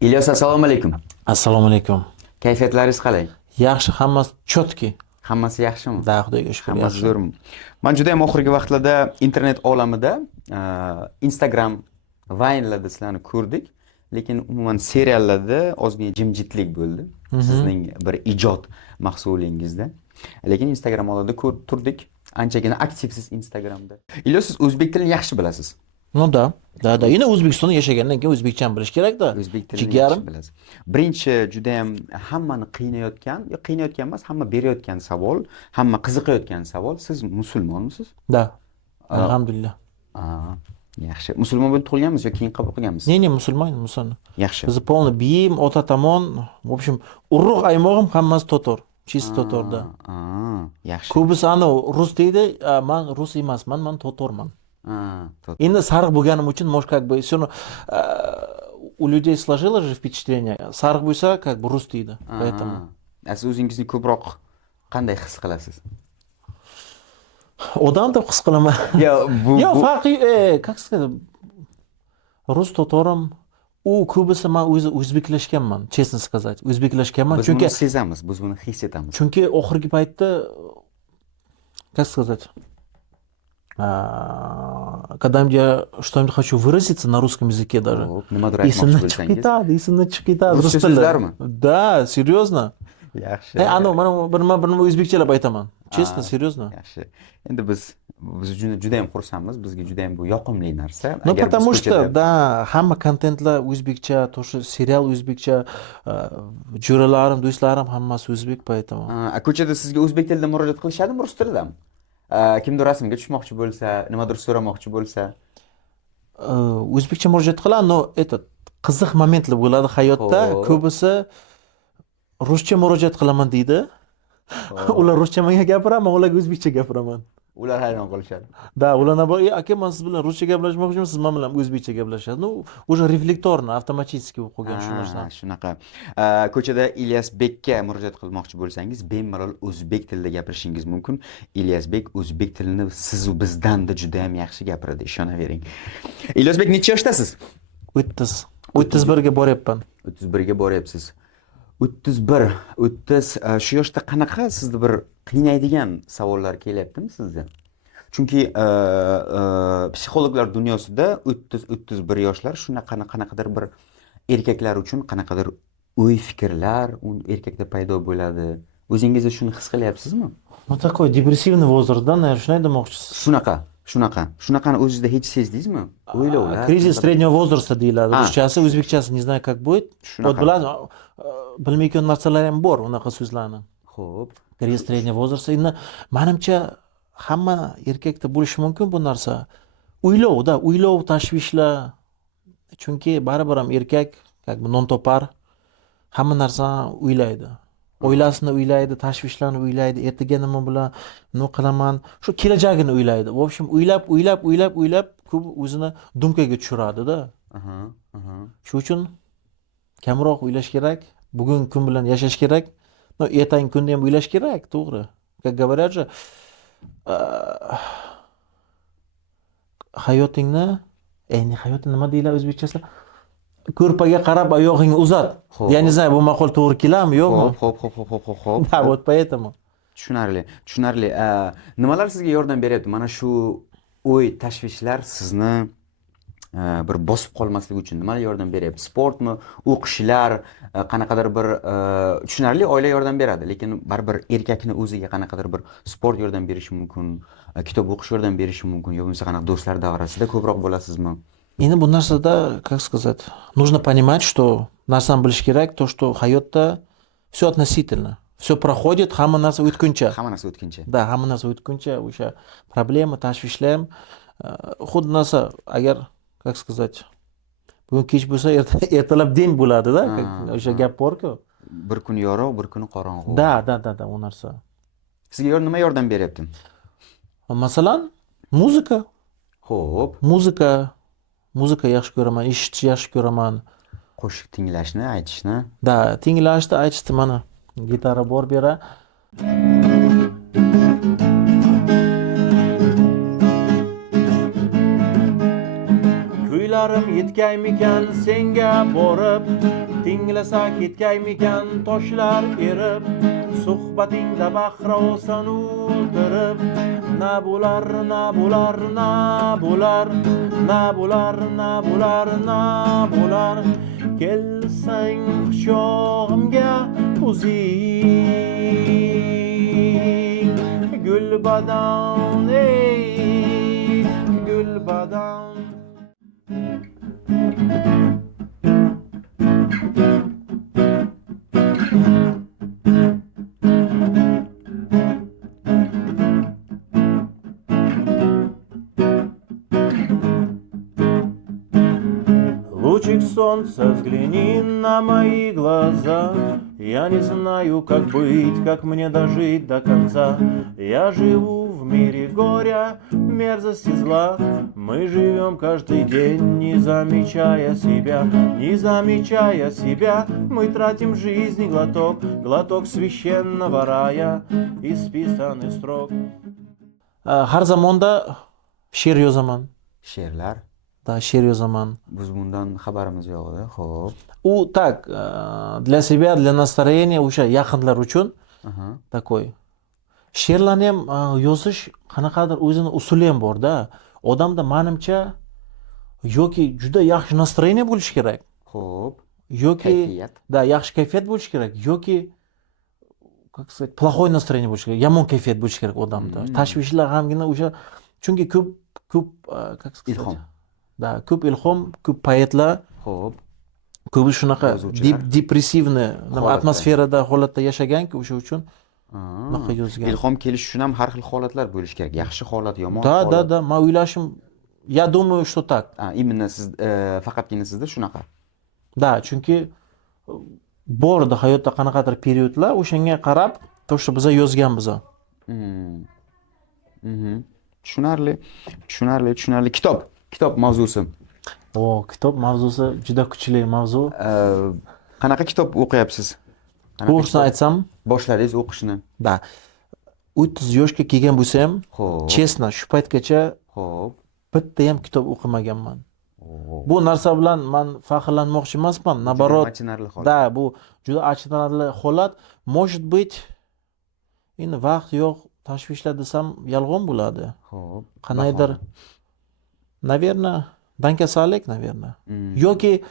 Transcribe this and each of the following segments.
İlyos, assalomu alaykum. Assalomu alaykum. Kayfiyatlaringiz qalay? Yaxshi, hammasi chotki. Hammasi yaxshimi? Da, Xudoga shukr, Hammasi yaxshi. zo'rmi? Men juda ham oxirgi vaqtlarda internet olamida Instagram Vine'larda sizlarni ko'rdik, lekin umuman seriallarda ozgina jimjitlik bo'ldi. Sizning bir ijod mahsulingizda. Lekin Instagram olamida ko'rib turdik. Anchagina aktivsiz Instagramda. Ilyos, siz o'zbek tilini yaxshi bilasiz. No da. Yine O'zbekistonda yashagandan keyin o'zbekchani bilish kerak-da. O'zbek tilini Jigarim. yaxshi bilasiz. Birinchi juda ham hammani qiynayotgan emas, hamma berayotgan savol, hamma qiziqayotgan savol, siz musulmonmisiz? Da. Alhamdulillah. Yaxshi. Musulmon bo'lib tug'ilganmisiz yoki keyin qabul qilganmisiz? Не, musulmon. Yaxshi. Biz polni biyim, ota tomon, в общем, urug' aymog'im hammasi totor. Chist totorda. Yaxshi. Ko'bisi ana rus deydi, men rus emasman, men totorman. To'g'ri. Endi sariq bo'lganim uchun, может, как бы все равно у людей сложилось же впечатление. Sariq bo'lsa, как бы rus deydi. Поэтому Siz o'zingizni ko'proq qanday his qilasiz? odam deb his qilaman. Yo, Yo, farqi, как сказать, rus totorim, u ko'bisi men o'zi o'zbeklashganman, честно сказать. O'zbeklashganman, biz chunki buni sezamiz, biz buni his etamiz. chunki oxirgi paytda, как сказать, когда я что-нибудь хочу выразиться на русском языке даже, Nimadir aytmoqchi bo'lsangiz. esimdan chiqib ketadi rus Ruscha tili. so'zlarmi? Да, серьезно. Yaxshi. Ana mana o'zbekchalab aytaman. Честно, серьезно. Yaxshi. Endi biz juda ham xursandmiz. Bizga juda ham bu yoqimli narsa. Ну, Agar biz потому что, ko'chada- да, hamma kontentlar o'zbekcha, то, что serial o'zbekcha, jo'ralarim, do'stlarim hammasi o'zbek, поэтому. Ko'chada sizga o'zbek tilida murojaat qilishadimi, rus tilidami? Kimdir rasmga tushmoqchi bo'lsa, nimadir so'ramoqchi bo'lsa, O'zbekcha murojaat qiladi, но этот qiziq momentlar bo'ladi hayotda. Xo'p. Ko'bisi ruscha murojaat qilaman deydi. Ular ruscha menga gapiraman, ularga o'zbekcha gapiraman. ular hayron qolishadi. Да, ular aka, men siz bilan ruscha gaplashmoqchiman, siz men bilan o'zbekcha gaplashasiz. Ну, уже reflektorno, avtomatik bo'lib qolgan shu narsa. Shunaqa. Ko'chada Ilyosbekka murojaat qilmoqchi bo'lsangiz, bemalol o'zbek tilida gapirishingiz mumkin. Ilyosbek o'zbek tilini siz u bizdan-da juda ham yaxshi gapiradi, ishonavering. Ilyosbek, necha yoshdasiz? 31 ga boryapman. 31 ga boryapsiz. 30 shu yoshda qanaqa sizni bir qiynaydigan savollar kelyaptimi sizga? Chunki psixologlar dunyosida 30-31 yoshlar qanaqadir bir erkaklar uchun qanaqadir o'y fikrlar erkakda paydo bo'ladi. O'zingizda shuni his qilyapsizmi? Ну, такой депрессивный возраст, да, наверное, shunday demoqchisiz. Shunaqani o'zingizda hech sezdingizmi? O'ylovlar. Кризис среднего возраста deyiladi. Ruschasi, o'zbekchasi, не знаю, как будет. Shunaqa. Вот biladi, bilmayotgan narsalar ham bor, unaqa so'zlarni. Xo'p. Кризис среднего возраста. Endi menimcha hamma erkakda bo'lishi mumkin bu narsa. Uylov tashvishlar. Chunki baribir ham erkak, как бы non topar. Hamma narsani o'ylaydi. Oilasini o'ylaydi, tashvishlarni o'ylaydi, ertaga nima bilan nima qilaman, shu kelajagini o'ylaydi. В общем, o'ylab ko'p o'zini dumkaga tushiradi-da. Shuning uchun kamroq o'ylash kerak, bugungi kun bilan yashash kerak. No, ertangi kunda ham o'ylash kerak, to'g'ri. Как говорят же, hayotingni, hayotni nima deyiladi o'zbekchasi? Ko'rpaga qarab oyog'ingni uzat. Я не знаю, bu maqol to'g'ri keladimi, yo'qmi? Xo'p. Да, вот поэтому. Tushunarli. Nimalar sizga yordam beryapti? Mana shu o'y, tashvishlar sizni bir bosib qolmasligi uchun nimalar yordam beryapti? Sportmi, o'qishlar, qanaqadir bir tushunarli oila yordam beradi, lekin baribir erkakni o'ziga qanaqadir bir sport yordam berishi mumkin, kitob o'qish yordam berishi mumkin, yoki bo'lmasa qanaqa do'stlar davrasida ko'proq bo'lasizmi? Endi bu narsada, как сказать, нужно понимать, что narsani bilish kerak, то, что hayotda все относительно. Все проходит, hamma narsa o'tkincha. Hamma narsa o'tkinchi. Да, hamma narsa o'tkincha, o'sha problema, tashvishlar ham xuddi narsa, agar, как сказать, bugun kech bo'lsa, ertalab deng bo'ladi-da, o'sha gap bor-ku. Bir kun yorug', bir kun qorong'u. Да, u narsa. Sizga nima yordam beryapti? Masalan, muzika. Xo'p. Muzika yaxshi ko'raman, eshitishni yaxshi ko'raman. Qo'shiq tinglashni, aytishni. Да, tinglashni, aytishni mana gitara bor bera. Qo'llarim yetgaymikan senga borib, tinglasak yetgaymikan toshlar erib, suhbatingda bahra olsan o'ldirib, na bo'lar, na bo'lar, na bo'lar, na bo'lar, na bo'lar, na bo'lar, kelsang quchog'imga o'zing, gulbadon, ey gulbadon. Лучик солнца, взгляни на мои глаза. Я не знаю, как быть, как мне дожить до конца. Я живу в мире горя, мерзости зла. Мы живем каждый день, не замечая себя, не замечая себя. Мы тратим жизни глоток, глоток священного рая, исписанный строк. Har zamonda she'r yozaman. She'rlar. Да, she'r yozaman. Biz bundan xabarimiz yo'q-da. Xo'p. У так, для себя, для настроения, o'sha yaqinlar uchun такой. She'rlarni ham yozish qanaqadir o'zini usuli ham bor-da. Odamda menimcha yoki juda yaxshi настроение bo'lishi kerak. Xo'p. Yoki Kayfiyat. да, yaxshi kayfiyat bo'lishi kerak, yoki как сказать, плохое настроение bo'lishi kerak, yomon kayfiyat bo'lishi kerak odamda. Tashvishlar, g'amgina o'sha chunki ko'p как сказать, Ilhom. Да, ko'p ilhom, ko'p poetlar, Xo'p. ko'pi shunaqa Yozuvchilar. depressivni Holatda. atmosferada, holatda yashaganki, o'sha uchun bunaqa yozgan. Ilhom kelish uchun ham har xil holatlar bo'lishi kerak. Yaxshi holat, yomon Да, holat. да, да, men o'ylashim, я думаю, что так. Именно siz faqatgina sizda shunaqa. Да, chunki bordi hayotda qanaqadir periodlar, o'shanga qarab, to что biz yozganmiz. Tushunarli. Tushunarli. Kitob mavzusi. O, kitob mavzusi juda kuchli mavzu. Qanaqa kitob o'qiyapsiz? To'g'risini aytsam, Boshladingiz o'qishni. да. 30 yoshga kelgan bo'lsam, Xo'p. честно, shu paytgacha Xo'p. bitta ham kitob o'qimaganman. Bu narsa bilan men faxrlanmoqchi emasman, наоборот. Achinarli holat. Да, bu juda achinarli holat. Может быть, endi vaqt yo'q, tashvishlar desam yolg'on bo'ladi. Xo'p. Qanaydir, наверное, dankasalik, наверное. Yoki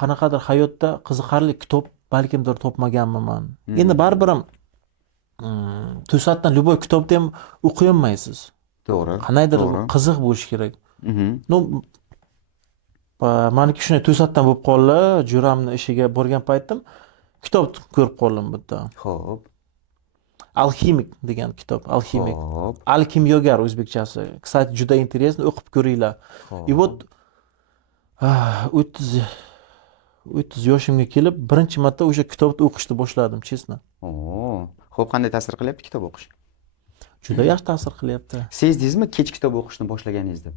qanaqadir hayotda qiziqarli kitob balkimdir topmaganman. Endi baribir ham to'satdan любой kitobni ham o'qiy olmaysiz. To'g'ri. Qanaydir qiziq bo'lishi kerak. Ну, meniki shunday to'satdan bo'lib qoldi. Juramni ishiga borgan paytim kitob ko'rib qoldim bitta. Xo'p. Alximik degan kitob, alximik. Xo'p. Alkimyogar o'zbekchasi. Кстати, juda интересно, o'qib ko'ringlar. И вот 30 yoshimga kelib birinchi marta o'sha kitobni o'qishni boshladim, честно. Xo'p, qanday ta'sir qilyapti kitob o'qish? Juda yaxshi ta'sir qilyapti. Sezdingizmi kech kitob o'qishni boshlaganingizda?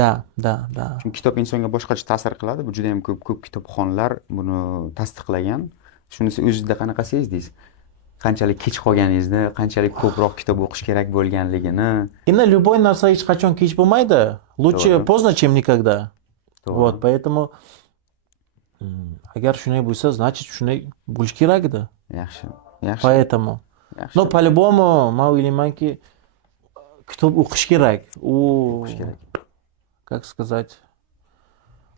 Да. Chunki kitob insonga boshqacha ta'sir qiladi. Bu juda ham ko'p kitobxonlar buni tasdiqlagan. Shunisi o'zingizda qanaqa sezdingiz? Qanchalik kech qolganingizni, qanchalik ko'proq kitob o'qish kerak bo'lganligini. Endi любой narsa hech qachon kech bo'lmaydi. Лучше поздно, чем никогда. Вот, поэтому agar shunday bo'lsa, значит shunday bo'lish kerak edi. Yaxshi. Поэтому. Но по-любому, men o'ylaymanki, kitob o'qish kerak. U как сказать,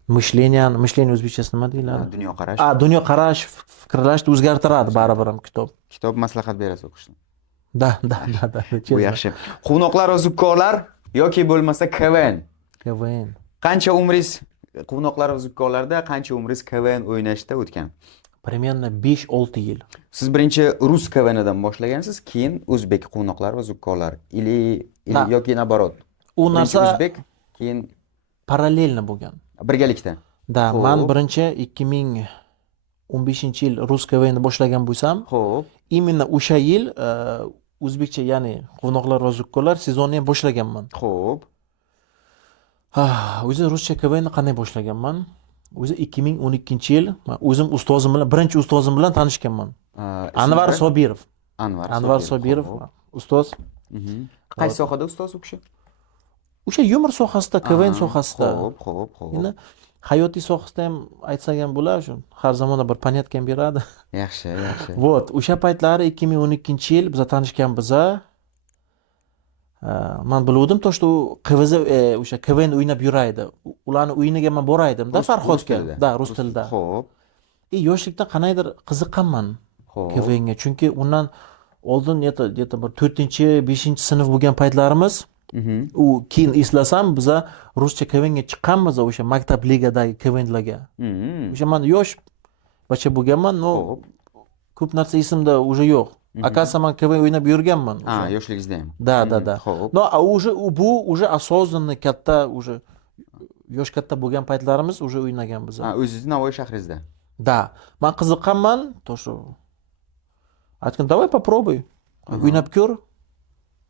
mышление o'zbekchasi nima deyiladi? Dunyoqarash. Dunyoqarash, fikrlashni o'zgartiradi baribir ham kitob. Kitob maslahat berasiz o'qishni. Da. Bu yaxshi. Quvnoqlar va zukkolar yoki bo'lmasa KVN. KVN. Qancha umringiz quvnoqlar va zukkolarda, qancha umringiz KVN o'ynashda o'tgan? Примерно 5-6 yil. Siz birinchi rus KVNdan boshlagansiz, keyin o'zbek quvnoqlar va zukkolar yoki naborot. U narsa o'zbek, keyin parallelni bo'lgan. Birgalikda. Da, men birinchi 2015-yil rus KVNni boshlagan bo'lsam, xo'p, именно o'sha yil o'zbekcha, ya'ni quvnoqlar va zukkolar sezonni ham boshlaganman. Xo'p. O'zi ruscha KVNni qanday boshlaganman? O'zi 2012-yil o'zim ustozim bilan, birinchi ustozim bilan tanishganman. Anvar Sobirov. Anvar Sobirov ustoz. Qaysi sohada ustoz u kishi? o'sha yumor sohasida, KVN sohasida. Xo'p. Endi hayotiy sohasida ham aytsak ham bo'lar, shu har zamonda bir понятка ham beradi. Yaxshi. Вот, o'sha paytlari 2012-yil biz tanishganmiz. Men biluvdim to, что QVZ o'sha KVN o'ynab yuraydi. Ularni o'yiniga men boraydim-da Farhodga. Da, rus tilida. Xo'p. Yoshlikda qanaydir qiziqqanman KVNga. Chunki undan oldin где-то bir 4-5 sinf bo'lgan paytlarimiz, u keyin eslasam biz ruscha KVNga chiqqanmiz o'sha maktab ligadagi KVNlarga. O'sha men yosh bacha bo'lganman, no ko'p narsa esimda уже yo'q. Akasa men KVN o'ynab yurganman. Yoshligingizda ham. Da. Xo'p. No, bu уже осознанно katta, уже yosh katta bo'lgan paytlarimiz уже o'ynaganmiz. O'zingiz Navoiy shahringizda. Да. Men qiziqqanman, to что aytgan, "Давай попробуй. O'ynab ko'r."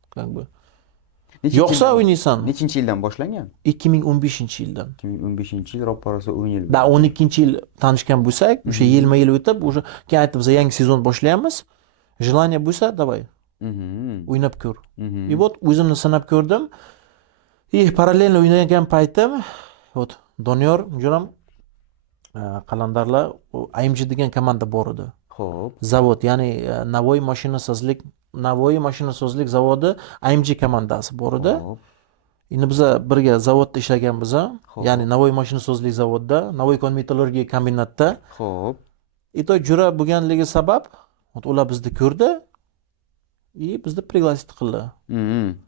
Как бы. Yo'qsa o'ynaysan. Nechinchi yildan boshlangan? 2015-yildan. 2015-yil, ro'parasi 10 yil. Da, 12-yil tanishgan bo'lsak, o'sha yilma-yil o'tib, уже keyin aytib, biz yangi sezon boshlaymiz. Желание bo'lsa, давай. O'ynab ko'r. И вот o'zimni sinab ko'rdim. И parallelno o'ynagan paytim, вот Doniyor jo'ram qalandarlar AMG degan komanda bor edi. Xo'p. Zavod, ya'ni Navoiy mashinasozlik zavodi AMG komandasi bor edi. Endi biz birga zavodda ishlaganmiz, ya'ni Navoiy mashinasozlik zavodida, Navoiy kon-metallurgiya kombinatida. Xo'p. To jura bo'lganligi sabab ular bizni ko'rdi и bizni пригласить qildi.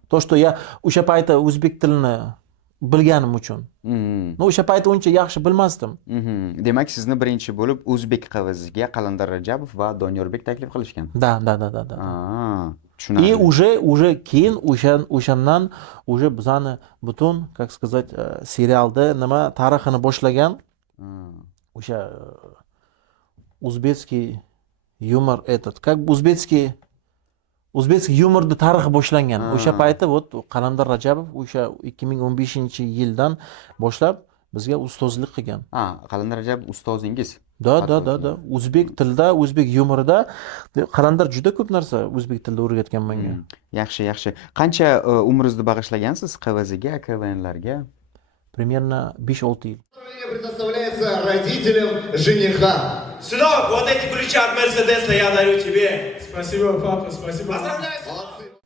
То, что я o'sha paytda o'zbek tilini bilganim uchun. No, o'sha paytda uncha yaxshi bilmasdim. Demak, sizni birinchi bo'lib o'zbek QVZga Qalandar Rajabov va Donyorbek taklif qilishgan. Da. Tushunarli. И уже keyin o'shandan уже bizani butun, как сказать, serialda nima tarixini boshlagan. O'sha o'zbekский юмор как o'zbekский yumorda tarixi boshlangan. O'sha paytda вот Qalandar Rajabov o'sha 2015-yildan boshlab bizga ustozlik qilgan. Qalandar Rajabov ustozingiz. Da. O'zbek tilida, o'zbek yumorida Qalandar juda ko'p narsa o'zbek tilida o'rgatgan menga. Yaxshi. Qancha umringizni bag'ishlagansiz QVZga, KVNlarga? Примерно 5-6 yil. Предоставляется родителям жениха. Сынок, вот эти ключи от Мерседеса я дарю тебе. Спасибо, папа, спасибо. Поздравляю.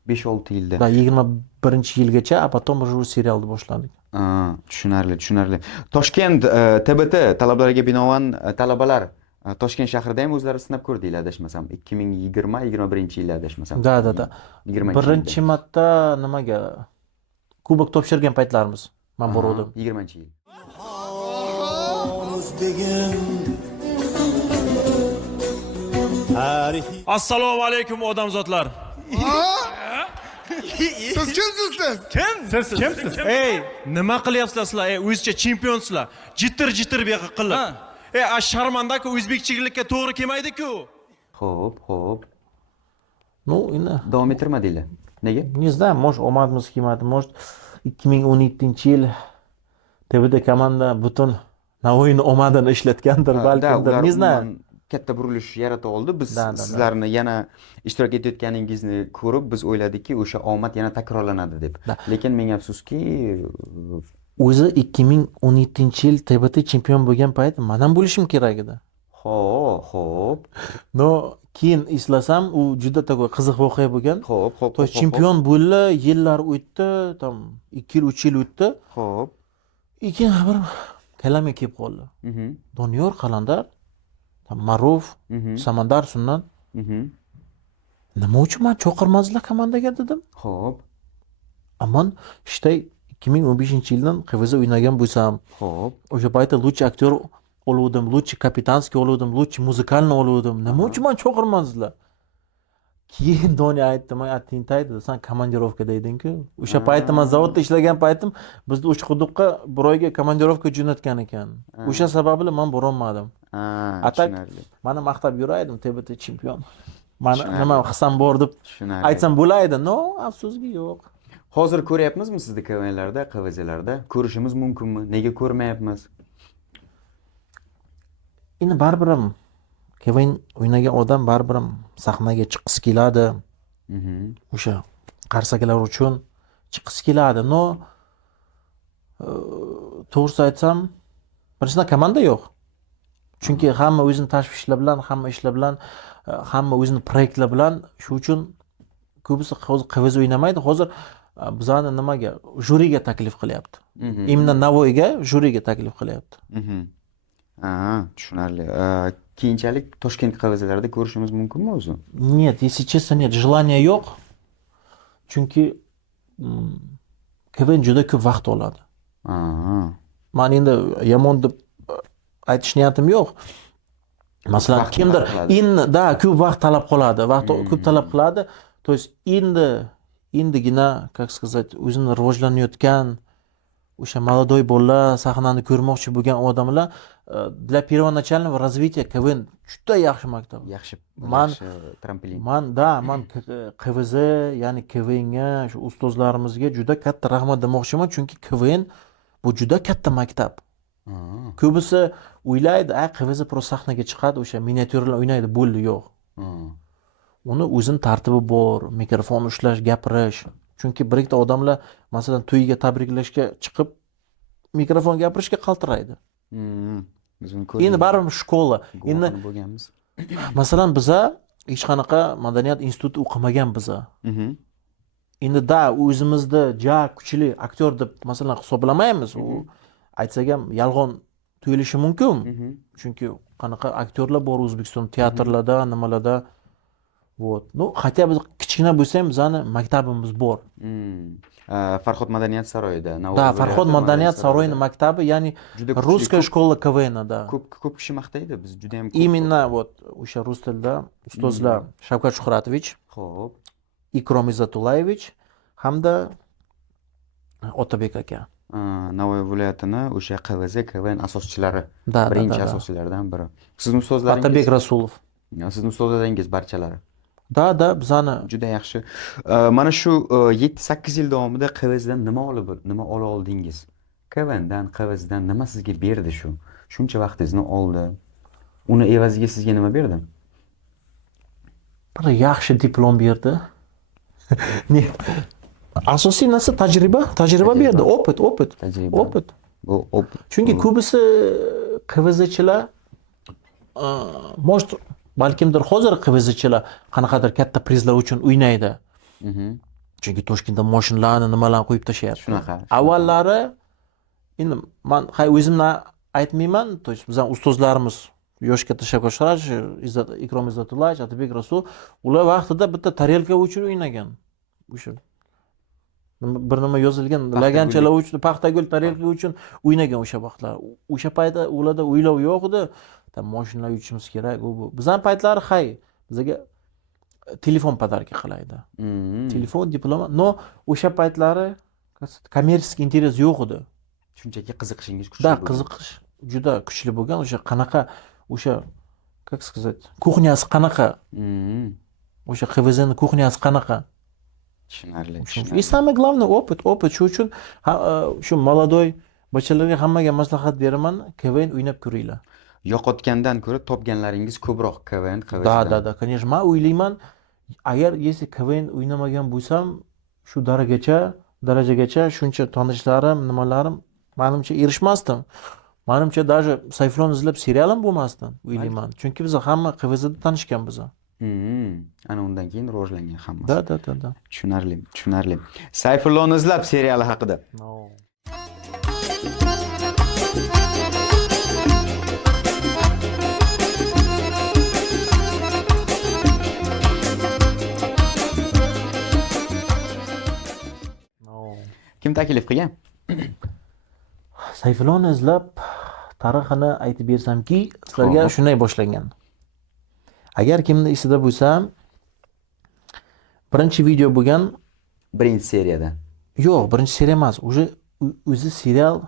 5-6 yilda. Da, 21-yilgacha, a потом уже serialni boshladik. Tushunarli. Toshkent TBT talablariga binoan talabalar Toshkent shahrida ham o'zlari sinab ko'rdinglar, adashmasam. 2020-21-yilda adashmasam. Da. 20 Birinchi marta nimaga kubok topshirgan paytlarimiz. Men bordim. 20-yil. Assalomu alaykum odamzodlar. Siz kimsizlar? Siz kimsiz? Ey, nima qilyapsizlar sizlar? O'zcha chempionsizlar. Jitir bu yoqqa qilib. Sharmanda-ku, o'zbekchilikka to'g'ri kelmaydi-ku. Xo'p. Ну, endi Davom ettirmadinglar. Nega? Не знаю, может, omadimiz kelmadi, может 2017-yil TBT komanda butun Navoiyni omadini ishlatgandir, balki, не знаю. Katta burilish yarata oldi. Biz sizlarni yana ishtirok etayotganingizni ko'rib, biz o'yladikki, o'sha omad yana takrorlanadi deb. Lekin ming afsuski, o'zi 2017-yil TBT chempion bo'lgan payt men ham bo'lishim kerak edi. Xo'p. No, keyin eslasam, u juda qiziq voqea bo'lgan. Xo'p. To chempion bo'ldi, yillar o'tdi, tam 2 yil, 3 yil o'tdi. Xo'p. Keyin bir kalamga kelib qoldi. Doniyor, Qalandar, Ma'ruf, Samandar sundan. Nima uchun men cho'qirmazlar komandaga dedim. Xo'p. Aman, ishtay 2015-yildan QVZ o'ynagan bo'lsam, Xo'p. o'sha paytda лучший aktyor oluvdim, лучший kapitanskiy oluvdim, лучший muzikalni oluvdim. Nima uchun men cho'qirmazlar? Keyin Doniyor aytdi, men tintaydi, sen komandirovkada eding-ku. O'sha paytda men zavodda ishlagan paytim bizni Uchquduqqa bir oyga komandirovka jo'natgan ekan. O'sha sababli men bora olmadim. Tushunarli. Meni maqtab yuraydim, TBT chempion. Meni nima qilsam bor deb Tushunarli. aytsam bo'laydi. No, afsuski yo'q. Hozir ko'ryapmizmi sizni KVNlarda, QVZlarda? Ko'rishimiz mumkinmi? Nega ko'rmayapmiz? Endi baribir KVN o'ynagan odam baribir sahnaga chiqqisi keladi. O'sha qarsakilar uchun chiqqisi keladi. No, to'g'risini aytsam, birinchidan komanda yo'q. Chunki hamma o'zini tashvishlar bilan, hamma ishlar bilan, hamma o'zini proyektlar bilan, shu uchun ko'bisi hozir qivaz o'ynamaydi. Hozir bizani nimaga juriga taklif qilyapti. Imna Navoiyga juriga taklif qilyapti. Tushunarli. Keyinchalik Toshkent qavazalarida ko'rishimiz mumkinmi o'zi? Нет, если честно, нет, желания yo'q. Chunki KVN juda ko'p vaqt oladi. Men endi yomon deb aytish niyatim yo'q. Masalan, Vaqt kimdir talab qiladi. endi ko'p vaqt talab qiladi, vaqt ko'p talab qiladi. То есть endigina, как сказать, o'zini rivojlanayotgan o'sha молодой bolalar, sahnani ko'rmoqchi bo'lgan odamlar для первоначального развития KVN juda yaxshi maktab. Yaxshi tramplin. Man QVZ, ya'ni KVNga, shu ustozlarimizga juda katta rahmat demoqchiman, chunki KVN bu juda katta maktab. Ko'bisi o'ylaydi, QVZ просто sahnaga chiqadi, o'sha miniatyuralar o'ynaydi, bo'ldi, yo'q. Uni o'zini tartibi bor, mikrofon ushlash, gapirish. Chunki bir ikkita odamlar masalan to'yiga tabriklashga chiqib mikrofon gapirishga qaltiraydi. Endi baribir shkola. Endi bo'lganmiz. masalan biza hech qanaqa madaniyat instituti o'qimagan biza. Endi o'zimizni kuchli aktyor deb masalan hisoblamaymiz. U aytsak ham yolg'on tuyulishi mumkin. Chunki qanaqa aktyorlar bor O'zbekiston teatrlarda, nimalarda. Вот. Ну, хотя бы kichkina bo'lsa ham bizani maktabimiz bor. Farhod madaniyat saroyida. Farhod madaniyat saroyining maktabi, ya'ni Russiya shkola KVN-da. Ko'p kishi maqtaydi, biz juda ham ko'p. Именно вот o'sha rus tilida ustozlar Shavkat Shuhratovich, Xo'p. Ikrom Izzatulayevich hamda Otabek aka. Navoiy viloyatini o'sha QVZ KVN asoschilari, Da, birinchi da. asoschilaridan biri. Sizning ustozlaringiz? Otabek Rasulov. Sizning ustozlaringiz barchalari. Da, bizani Juda yaxshi. Mana shu 7-8 yil davomida QVZdan nima ola oldingiz? KVNdan, QVZdan nima sizga berdi shu? Shuncha vaqtingizni oldi. Uni evaziga sizga nima berdi? bir yaxshi diplom berdi. Asosiy narsa tajriba berdi, opit. Tajriba. Opit. Bu Chunki ko'bisi QVZchilar может balkimdir hozir QVZchilar qanaqadir katta prizlar uchun o'ynaydi. Chunki Toshkentda mashinalarni nimalarni qo'yib tashlayapti. Shunaqa. Avvallari endi men o'zimni aytmayman, to есть bizning ustozlarimiz yosh katta Shavkat Shuhratovich, Ikrom Izzatulayevich, Otabek Rasul, ular vaqtida bitta tarelka uchun o'ynagan. O'sha bir nima yozilgan laganchalar uchun, paxtagul tarelka uchun o'ynagan o'sha vaqtlar. O'sha paytda ularda o'ylov yo'q edi. Mashinalar yutishimiz kerak. Bizning paytlari bizga telefon podarka qilaydi. Telefon, diplom. No, o'sha paytlari kommersiy interes yo'q edi. shunchaki qiziqishingiz kuchli. Da, qiziqish juda kuchli bo'lgan. O'sha qanaqa, o'sha как сказать, кухняsi qanaqa? O'sha QVZning кухняsi qanaqa? Tushunarli. И самое главное опыт. Shu uchun shu молодой bachalarga hammaga maslahat beraman, KVN o'ynab ko'ringlar. Yo'qotgandan ko'ra topganlaringiz ko'proq KVN, QVZdan. Da, конечно. Men o'ylayman, agar если KVN o'ynamagan bo'lsam, shu darajagacha shuncha tanishlarim, nimalarim menimcha erishmasdim. Menimcha даже Sayfulon izlab serialim bo'lmasdi, o'ylayman. Chunki biz hamma QVZda tanishgan biz. Ana undan keyin rivojlangan hammasi. Da. Tushunarli. Sayfulon izlab seriali haqida. Kim taklif qilgan? Sayfulon izlab tarixini aytib bersamki, sizlarga shunday boshlangan. Agar kimni esida bo'lsa, birinchi video bo'lgan, Birinchi seriyada. yo'q, birinchi seriya emas, o'zi serial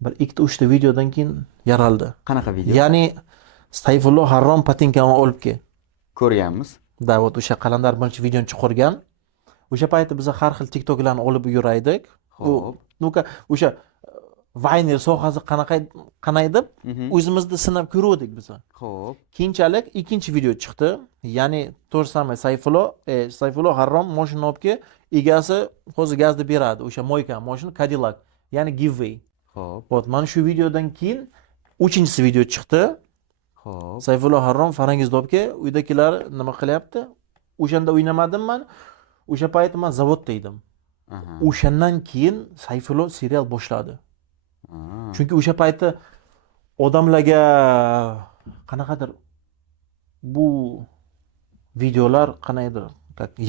bir 2-3 videodan keyin yaraldi. Qanaqa video? Ya'ni Sayfullo Harrom patinkani olib kel. Ko'rganmiz. Da, o'sha qalandar birinchi videoni chiqargan. O'sha paytda biz har xil TikToklarni olib yuraydik. Xo'p. Nuka o'sha Vayner sohasi qanday deb o'zimizda sinab ko'rdik biz. Xo'p. Keyinchalik ikkinchi video chiqdi. Ya'ni to'rt samay Sayfullo Harrom mashina olib kel, egasi hozir gazda beradi. O'sha moyka mashina Cadillac. ya'ni giveaway. Xo'p, Вот, mana shu videodan keyin 3-chi video chiqdi. xo'p. Sayfullo Harrom Farangiz Dobka uydagilar nima qilyapti? O'shanda o'ynamadim men. O'sha payt men zavodda edim. Aha. O'shandan keyin Sayfullo serial boshladi. Ah. Chunki o'sha paytda odamlarga qanaqadir bu videolar qanaqadir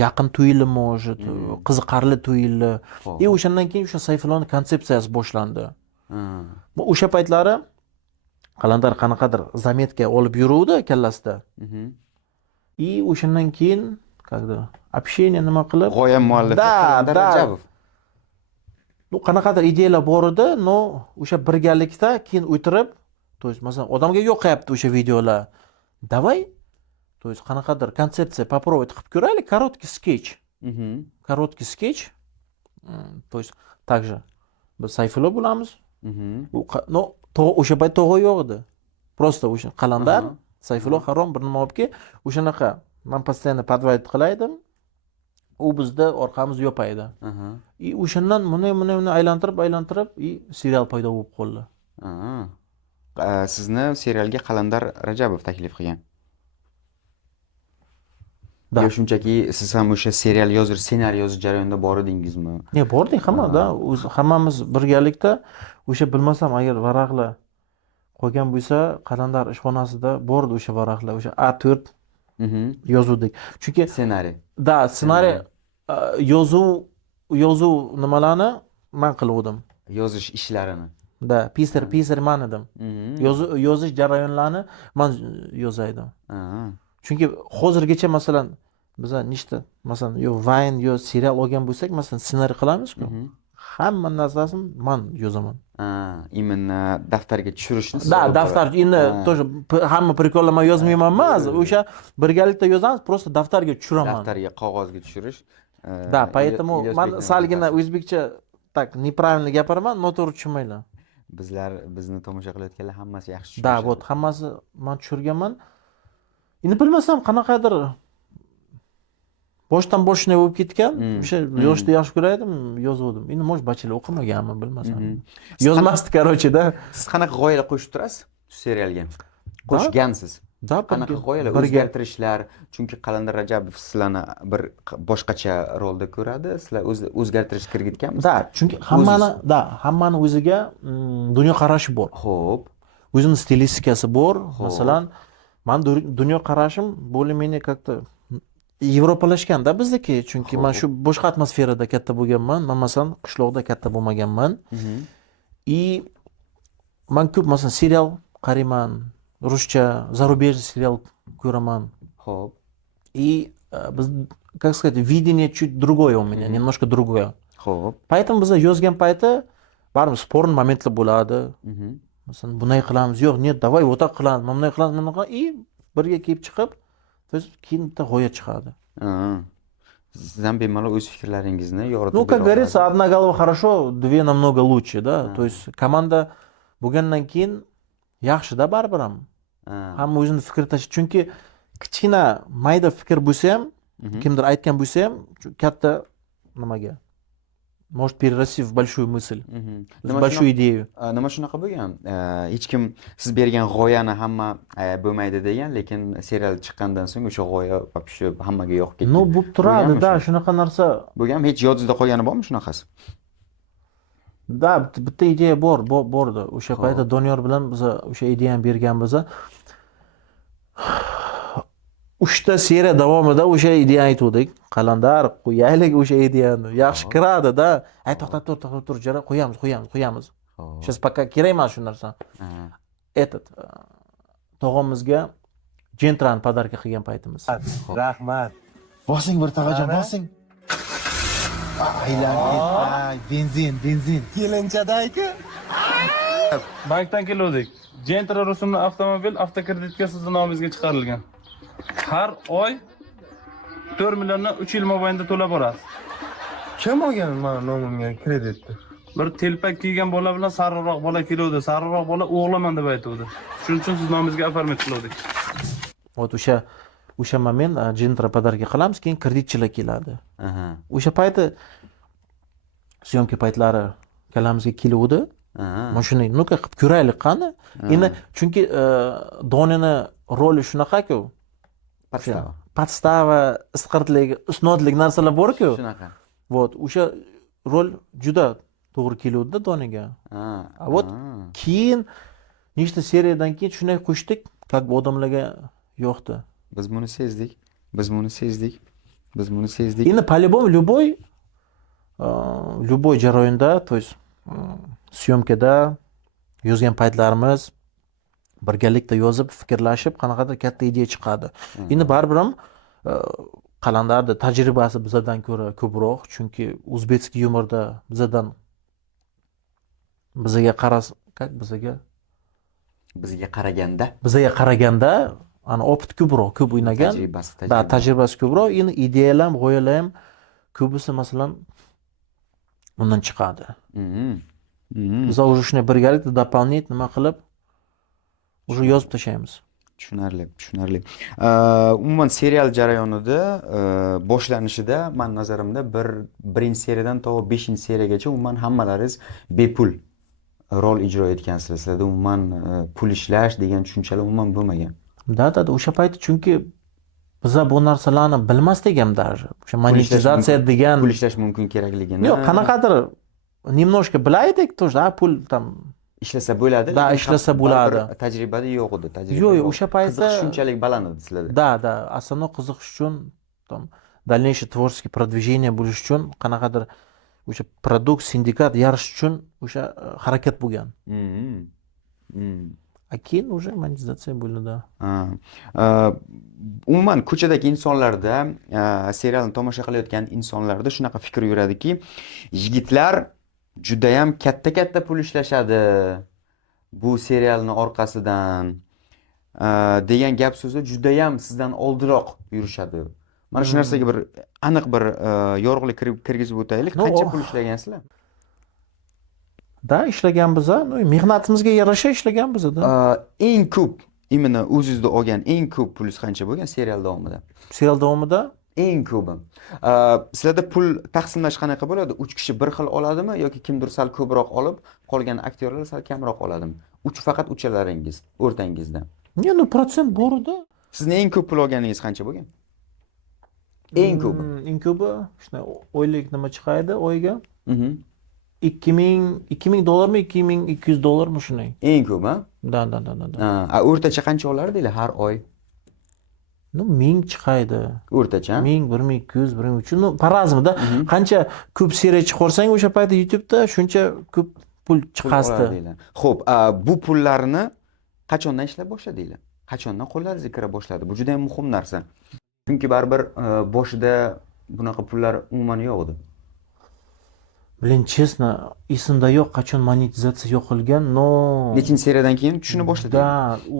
yaqin tuyuldi, может, qiziqarli tuyuldi. Xo'p. O'shandan keyin o'sha Sayfulloning konsepsiyasi boshlandi. Ah. Bu o'sha paytlari qalandar qanaqadir zametka olib yuruvdi kallasida. Mhm. O'shandan keyin когда общение nima qilib, G'oya muallifi Da, Qalandar da. Rajabov. qanaqadir ideyalar bor edi, no o'sha birgalikda keyin o'tirib, то есть masalan odamga yoqyapti o'sha videolar. Давай, то есть qanaqadir konsepsiya попробовать qilib ko'raylik, короткий sketch. Mhm. Короткий sketch. То есть также biz Sayfullo bo'lamiz. Mhm. No, o'sha payt to'g'ri yo'q edi. Просто o'sha qalandar, Aha. Sayfullo Harrom bir nima olib kelib, o'shanaqa men постоянно подвайт qilaydim. U bizda orqamiz yopaydi. Aha. O'shandan buni aylantirib serial paydo bo'lib qoldi. Ah. Sizni serialga Qalandar Rajabov taklif qilgan. Da. Yo shunchaki siz ham o'sha serial yozish, ssenariy yozish jarayonida bor edingizmi? Ne bordik hammada, hammamiz birgalikda o'sha bilmasam agar varaqlar qo'ygan bo'lsa, Qalandar ishxonasida bordi o'sha varaqlar, o'sha A4 Mhm. yozuvdik. Chunki Ssenariy. da ssenariy yozuv nimalarni men qiluvdim. Yozish ishlarini. Da piser men edim. Mhm. Yozish jarayonlarini men yozaydim. Ah. Chunki hozirgacha masalan biza nechta masalan yo Vine yo serial olgan bo'lsak, masalan ssenariy qilamiz-ku. Hamma narsasini men yozaman. Именно daftarga tushirishni. Da, daftar endi тоже hamma prikollar men yozmayman emas, o'sha birgalikda yozamiz, просто daftarga tushiraman. Daftarga, qog'ozga tushirish. Da, поэтому men salgina o'zbekcha tak neправильно gapiraman, noto'g'ri tushunmanglar. Bizni tomosha qilayotganlar hammasi yaxshi Da, tushunishadi. вот hammasi men tushirganman. Endi bilmasam qanaqadir boshdan boshina bo'lib ketgan, o'sha yozishni yaxshi ko'rardim, yozuvdim. Endi mo'sh bachilar o'qimaganman, bilmasam. Yozmasdi, короче, da. Siz qanaqa g'oyalar qo'shib turasiz serialga? Qo'shgansiz. Da, Qanaqa g'oyalar, o'zgartirishlar? Chunki Qalandar Rajabov sizlarni bir boshqacha rolda ko'radi. Sizlar o'zgartirish kiritganmisiz? Da, chunki hammani o'ziga dunyoqarashi bor. Xo'p. O'zining stilistikasi bor. Masalan, men dunyoqarashim более-менее как-то yevropalashganda bizniki, chunki men shu boshqa atmosferada katta bo'lganman. Men masalan qishloqda katta bo'lmaganman. Men ko'p masalan serial qarayman, ruscha, зарубежный serial ko'raman. Xo'p. Biz, как сказать, видение чуть другое у меня, немножко другое. Xo'p. Поэтому biz yozgan payti baribir sporn momentlar bo'ladi. Masalan, bunday qilamiz, yo'q, нет, давай вот так qilamiz, bunday qilamiz, birga kelib chiqib, keyin bitta g'oya chiqadi. Siz ham bemalol o'z fikrlaringizni yoritib Ну, как говорится, одна голова хорошо, две намного лучше, да? То есть komanda bo'lgandan keyin yaxshi-da baribir ham. Hamma o'zini fikr tashlaydi. Chunki kichkina mayda fikr bo'lsa ham, kimdir aytgan bo'lsa ham, katta nimaga может перерасти в большую мысль, в большую идею. Nima shunaqa bo'lgan? Hech kim siz bergan g'oyani hamma bo'lmaydi degan, lekin serial chiqqandan so'ng o'sha g'oya вообще hammaga yoqib ketdi. Ну, bo'lib turadi, da, shunaqa narsa. Bo'lganmi? Hech yodingizda qolgani bormi shunaqasi? Da, bitta ideya bordi. O'sha paytda Doniyor bilan biz o'sha ideyani berganmiz. 3ta seriya davomida o'sha ideyani aytdik. Qalandar, qo'yaylik o'sha ideyani. Yaxshi kiradi-da. Ay, to'xta tur, jara qo'yamiz. Сейчас пока kerak emas shu narsa. Tog'amizga Gentrani podarka qilgan paytimiz. Rahmat. Bosing bir tog'ajon, bosing. Aylanib, benzin. Kelinchadayku. Bankdan keluvdik. Gentra rusumli avtomobil avtokreditga sizning nomingizga chiqarilgan. Har oy 4 milliondan 3 yil mobaynida to'lab borasiz. Kim olgan mana nomimga kreditni? Bir telpak kiygan bola bilan sariqroq bola keluvdi. Sariqroq bola o'g'laman deb aytuvdi. Shuning uchun siz nomingizga оформить qildik. Вот o'sha moment Gentra podarka qilamiz, keyin kreditchilar keladi. O'sha payti syomka paytlari kallamizga keluvdi. Ha. Mana shuni nuka qilib ko'raylik qani. Endi chunki Donini roli shunaqa-ku. Podstava, isqirtlik, isnodlik narsalar bor-ku. Shunaqa. Вот, o'sha rol juda to'g'ri keluvdi Doniga. Ha. Вот keyin nechta seriyadan keyin shunday qo'shdik, как бы odamlarga yo'qdi. Biz buni sezdik. Biz buni sezdik. Biz buni sezdik. Endi по-любому любой jarayonda, то есть syomkada yozgan paytlarimiz birgalikda yozib, fikrlashib, qanaqadir katta ideya chiqadi. Endi baribir ham qalandarni tajribasi bizdan ko'ra ko'proq, chunki o'zbekskiy yumorda bizga qaraganda ana opit ko'proq, ko'p o'ynagan. Tajribasi ko'proq. Endi ideyalar, g'oyalar ham ko'bisi masalan undan chiqadi. Biz уже shunday birgalikda дополнить nima qilib уже yozib tashlaymiz. Tushunarli. Umuman serial jarayonida boshlanishida men nazarimda birinchi seriyadan to 5-seriyagacha umuman hammalaringiz bepul rol ijro etgansizlar. Sizlarda umuman pul ishlash degan tushunchalar umuman bo'lmagan. Da, o'sha payt chunki biz bu narsalarni bilmasdik ham даже. O'sha monetizatsiya degan pul ishlash mumkin kerakligini. Yo'q, qanaqadir немножко bilaydik, тоже pul tam ishlasa bo'ladi. Da, ishlasa bo'ladi. Tajribada yo'q edi. Yo'q, o'sha paytda shunchalik baland edi sizlarda. Da, основной qiziqish uchun там дальнейшее творческий продвижение bo'lish uchun qanaqadir o'sha produkt, sindikat yarish uchun o'sha harakat bo'lgan. Keyin уже monetizatsiya bo'ldi. Umuman ko'chadagi insonlarda, serialni tomosha qilayotgan insonlarda shunaqa fikr yuradiki, yigitlar juda ham katta pul ishlashadi bu serialni orqasidan degan gap so'zlar juda ham sizdan oldinroq yurishadi. Mana shu narsaga bir aniq bir yorug'lik kirgizib o'taylik. Qancha pul ishlagansizlar? Da, ishlaganmiz, mehnatimizga yarasha ishlaganmiz. Eng ko'p, imенно o'zingizda olgan eng ko'p pulingiz qancha bo'lgan serial davomida? Serial davomida eng ko'pi. Sizlarda pul taqsimlash qanaqa bo'ladi? 3 kishi bir xil oladimi yoki kimdir sal ko'proq olib, qolgan aktyorlar sal kamroq oladimi? Uchalaringiz o'rtangizda. Yana protsent bor edi. Sizning eng ko'p pul olganingiz qancha bo'lgan? Eng ko'pi. Eng ko'pi shunday oylik nima chiqadi oyiga? 2000 dollarmi, 2200 dollarmi shunday. Eng ko'p, ha? Da. O'rtacha qancha olardinglar har oy? 1000 chiqaydi. O'rtacha? 1000, 1200, 1300. По-разному, da. Qancha ko'p seriya chiqarsang o'sha paytda YouTube'da shuncha ko'p pul chiqasdi. Xo'p, bu pullarni qachondan ishlab boshladinglar? Qachondan qo'llaringizga kira boshladi? Bu juda ham muhim narsa. Chunki baribir boshida bunaqa pullar umuman yo'q edi. Блин, честно, esimda yo'q qachon monetizatsiya yo'qolgan, no. Nechinchi seriyadan keyin tushuna boshladim. Da, u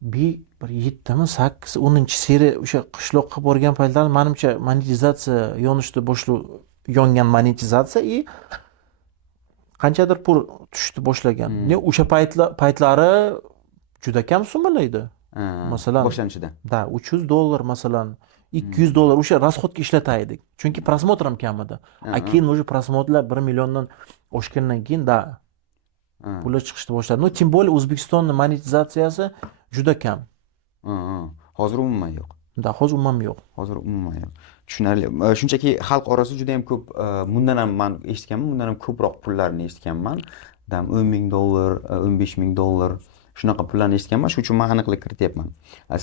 bir 7mi, 8, 10-seriya o'sha qishloqqa borgan paytlar menimcha monetizatsiya yongan monetizatsiya qanchadir pul tushdi boshlagan. O'sha paytlari juda kam summalar edi. Masalan, boshlanishida. Da, 300 dollar masalan, 200 dollar o'sha расходga ishlataydik. Chunki prosmotr ham kam edi. Keyin o'sha prosmotrlar 1 milliondan oshgandan keyin da pullar chiqishni boshladi. Tim более O'zbekistonning monetizatsiyasi juda kam. Hozir umuman yo'q. Da, hozir umuman yo'q. Tushunarli. Shunchaki xalq orasida juda ham ko'p, bundan ham men eshitganman, bundan ham ko'proq pullarni eshitganman. Dam 10,000 dollar, 15,000 dollar shunaqa pullarni eshitganman. Shuning uchun men aniqlik kirityapman.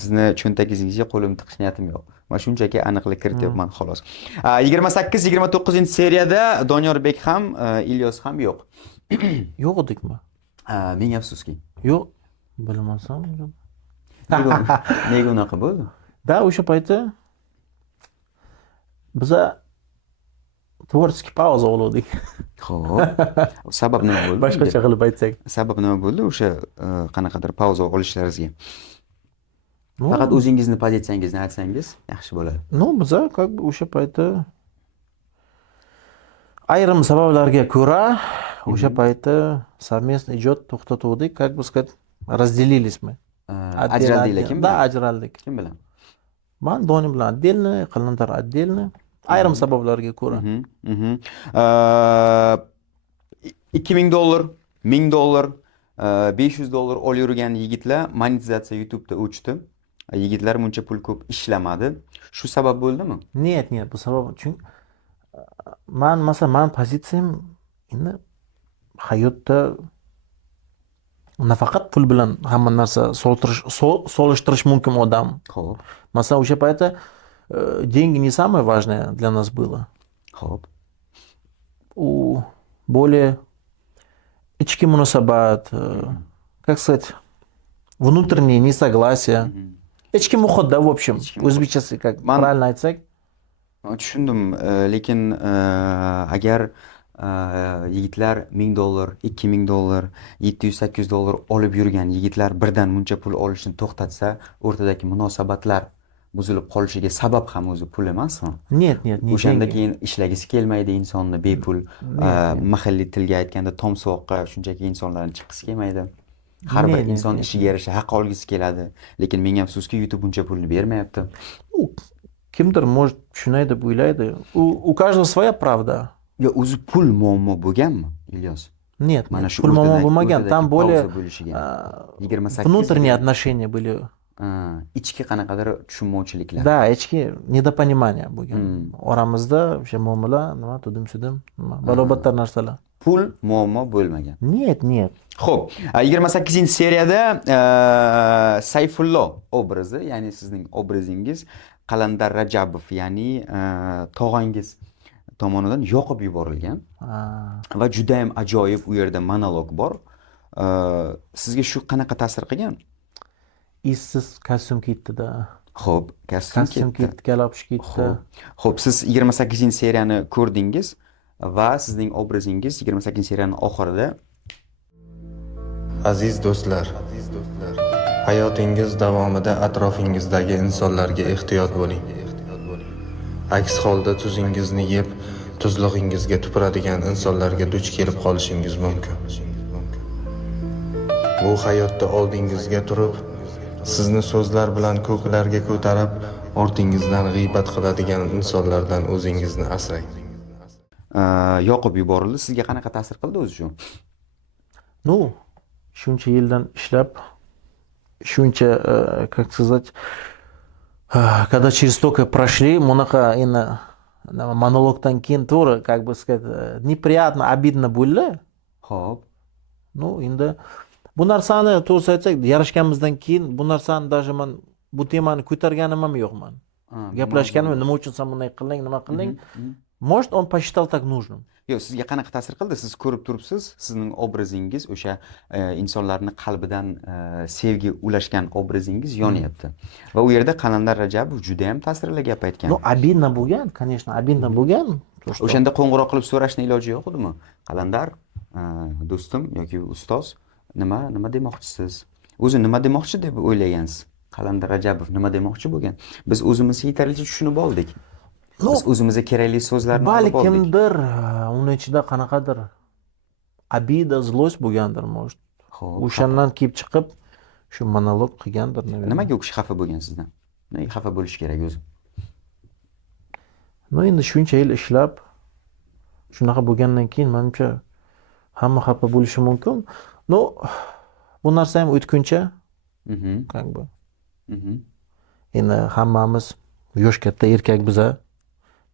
Sizni cho'ntagingizga qo'limni tiqish niyatim yo'q. Men shunchaki aniqlik kirityapman xolos. 28-29-seriyada Donyorbek ham, Ilyos ham yo'q. Yo'q edikmi? Ming afsuski. Yo'q, bilmasam. Nega unaqa bo'ldi? Da, o'sha paytda biza tvorческий pauza oldik. Xo'p. Sabab nima bo'ldi? Boshqacha qilib aytsak. Sabab nima bo'ldi o'sha qanaqadir pauza olishlaringizga? Faqat o'zingizni pozitsiyangizni aytsangiz yaxshi bo'ladi. Biza как бы o'sha paytda ayrim sabablarga ko'ra o'sha paytda совместный ijod to'xtatuvdik, как бы сказать, разделились мы. Ajraldinglar kim? Da, ajraldik. Kim bilan? Men Doni bilan отдельно, Qalandar отдельно. Ayrim sabablarga ko'ra. $2000, $1000, $500 olavergan yigitlar monetizatsiya YouTube'da o'chdi. Yigitlar buncha pul ko'p ishlamadi. Shu sabab bo'ldimi? Нет, нет, bu sabab chunki masalan pozitsiyam endi hayotda nafaqat pul bilan hamma narsa solishtirish mumkin odam. Xo'p, Masalan, o'sha paytda деньги не самое важное для нас было. xo'p. У более ichki munosabat, как сказать, внутренние несогласия. Ichki muhitda, в общем, o'zbekchasi как правильно aytsak. Tushundim, lekin agar yigitlar $1000, $2000, $700-800 olib yurgan yigitlar birdan buncha pul olishni to'xtatsa, o'rtadagi munosabatlar buzilib qolishiga sabab ham o'zi pul emasmi? Нет, нет, не O'shanda деньги. keyin ishlagisi kelmaydi insonni bepul, mahalliy tilga aytganda tomsoqqa shunchaki insonlarni chiqqisi kelmaydi. Har bir Ne, inson ne, ishiga yarasha haq olgisi keladi, lekin menga afsuski YouTube buncha pulni bermayapti. Kimdir может shunday deb o'ylaydi. У каждого своя правда. Yo, o'zi pul muammo bo'lganmi, Ilyos? Нет, Mana нет, shu pul muammo o'rtadagi- bo'lmagan. o'rtadagi Там pauza более bo'lishiga. а, 28 внутренние yil. отношения были. Ichki qanaqadir tushunmovchiliklar. Да, ichki недопонимание bo'lgan. Oramizda o'sha muomala, nima tudim-sudim, nima balobattar narsalar. Pul muammo bo'lmagan. Нет, нет. Xo'p, 28-seriyada Sayfullo obrazi, ya'ni sizning obrazingiz Qalandar Rajabov, ya'ni tog'angiz tomonidan yoqib yuborilgan va juda ham ajoyib u yerda monolog bor. Sizga shu qanaqa ta'sir qilgan? Issiz kostyum kiydi-da. Xo'p, Kostyum kostyum kiydi, galapsh kiydi. Xo'p, siz 28-seriyani ko'rdingiz va sizning obrazingiz 28-seriyaning oxirida Aziz do'stlar, hayotingiz davomida atrofingizdagi insonlarga ehtiyot bo'ling. Aks holda tuzingizni yeb, tuzlig'ingizga tupuradigan insonlarga duch kelib qolishingiz mumkin. Bu hayotda oldingizga turib, sizni so'zlar bilan ko'klarga ko'tarib, ortingizdan g'iybat qiladigan insonlardan o'zingizni asrang. yoqib yuborildi. Sizga qanaqa ta'sir qildi o'zi shu? Ну, shuncha yildan ishlab, shuncha, как сказать, когда через столько прошли, bunaqa endi monologdan keyin to'g'ri, как бы сказать, неприятно, обидно bo'ldi. Xo'p. Ну, endi bu narsani to'g'ri aytsak, yarashganimizdan keyin bu narsani даже men bu temani ko'targanim ham yo'qman. Gaplashganim, nima uchun sen bunday qilding, nima qilding? Может, он посчитал так нужным. Yo'q, sizga qanaqa ta'sir qildi? Siz ko'rib turibsiz, sizning obrazingiz o'sha insonlarning qalbidan sevgi ulashgan obrazingiz yonyapti. Va u yerda Qalandar Rajabov juda ham ta'sirli gap aytgan. Ну, обидно bo'lgan, конечно, обидно bo'lgan. O'shanda qo'ng'iroq qilib so'rashning iloji yo'q edimi? Qalandar, do'stim yoki ustoz, nima demoqchisiz? O'zi nima demoqchi deb o'ylagansiz? Qalandar Rajabov nima demoqchi bo'lgan? Biz o'zimiz yetarlicha tushunib oldik. Biz o'zimizga kerakli so'zlarni olib oldik. Balkimdir, uni ichida qanaqadir обида, злость bo'lgandir, может. O'shandan kelib chiqib, shu monolog qilgandir. Nimaga u kishi xafa bo'lgan sizdan? Nega xafa bo'lish kerak o'zi? Ну, endi shuncha yil ishlab, shunaqa bo'lgandan keyin menimcha hamma xafa bo'lishi mumkin. Ну, bu narsa ham o'tguncha, как бы. Endi hammamiz yosh katta erkak biza.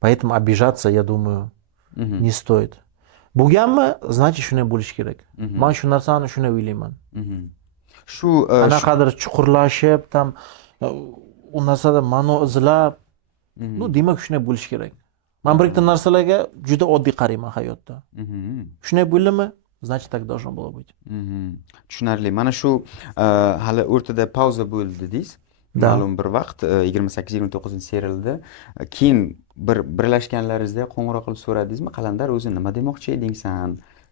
Поэтому обижаться, я думаю, не стоит. Bo'lganmi, значит shunday bo'lishi kerak. Men shu narsani shunday o'ylayman. Shu Qanaqadir chuqurlashib, tam u narsada ma'no izlab, ну, demak shunday bo'lishi kerak. Men bir ikkita narsalarga juda oddiy qarayman hayotda. Shunday bo'ldimi, значит так должно было быть. Tushunarli. Mana shu hali o'rtada pauza bo'ldi dedingiz. Ma'lum bir vaqt 28-29-seriyada keyin birlashganlaringizda qo'ng'iroq qilib so'radingizmi? Qalandar, o'zi nima demoqchi eding sen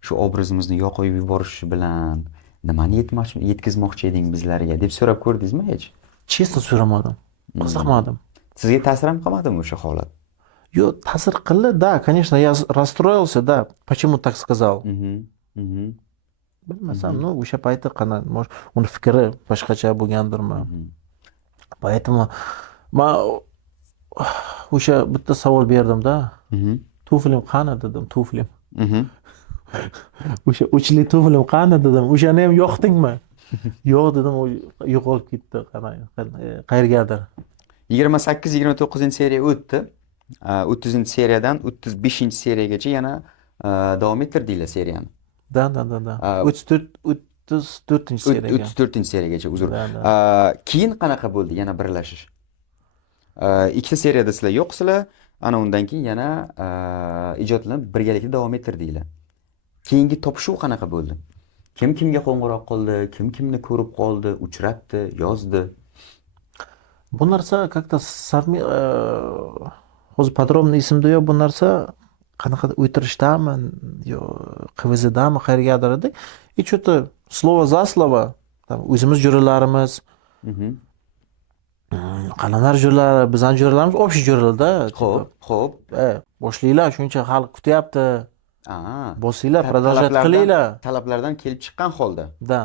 shu obrazimizni yoqib yuborish bilan? Nimani yetkazmoqchi eding bizlarga deb so'rab ko'rdingizmi hech? Честно so'ramadim. Qiziqmadim. Sizga ta'sir ham qilmadimi o'sha holat? Yo'q, ta'sir qildi, да, конечно, я расстроился, да, почему так сказал? Bilmasam, ну, o'sha paytda может, uni fikri boshqacha bo'lgandirmi? Поэтому men o'sha bitta savol berdim-da. Tuflim qani dedim, tuflim. O'sha uchli tuflim qani dedim. O'shani ham yoqdingmi? Yo'q dedim, u yo'qolib ketdi. Qayergadir. 28-29 seriya o'tdi. 30-seriyadan 35-seriyagacha yana davom ettirdinglar seriyani. Da. 34-seriyaga. 34-seriyagacha, uzr. Da. Keyin qanaqa bo'ldi yana birlashish? Ikkita seriyada sizlar yo'qsizlar, ana undan keyin yana ijodlanib birgalikda davom ettirdinglar. Keyingi topishuv qanaqa bo'ldi? Kim kimga qo'ng'iroq qildi, kim kimni ko'rib qoldi, uchratdi, yozdi? Bu narsa как-то hozir подробно esimda yo'q, bu narsa qanaqadir o'tirishdami yo QVZdami qayergadir edi. И что-то слово за слово там o'zimiz jurnallarimiz, qalamlar jurnallari, bizning jurnallarimiz общий jurnalda. Xo'p. Boshlaylar, shuncha xalq kutyapti. Bosinglar, продолжать qilinglar. Talablardan kelib chiqqan holda. Da.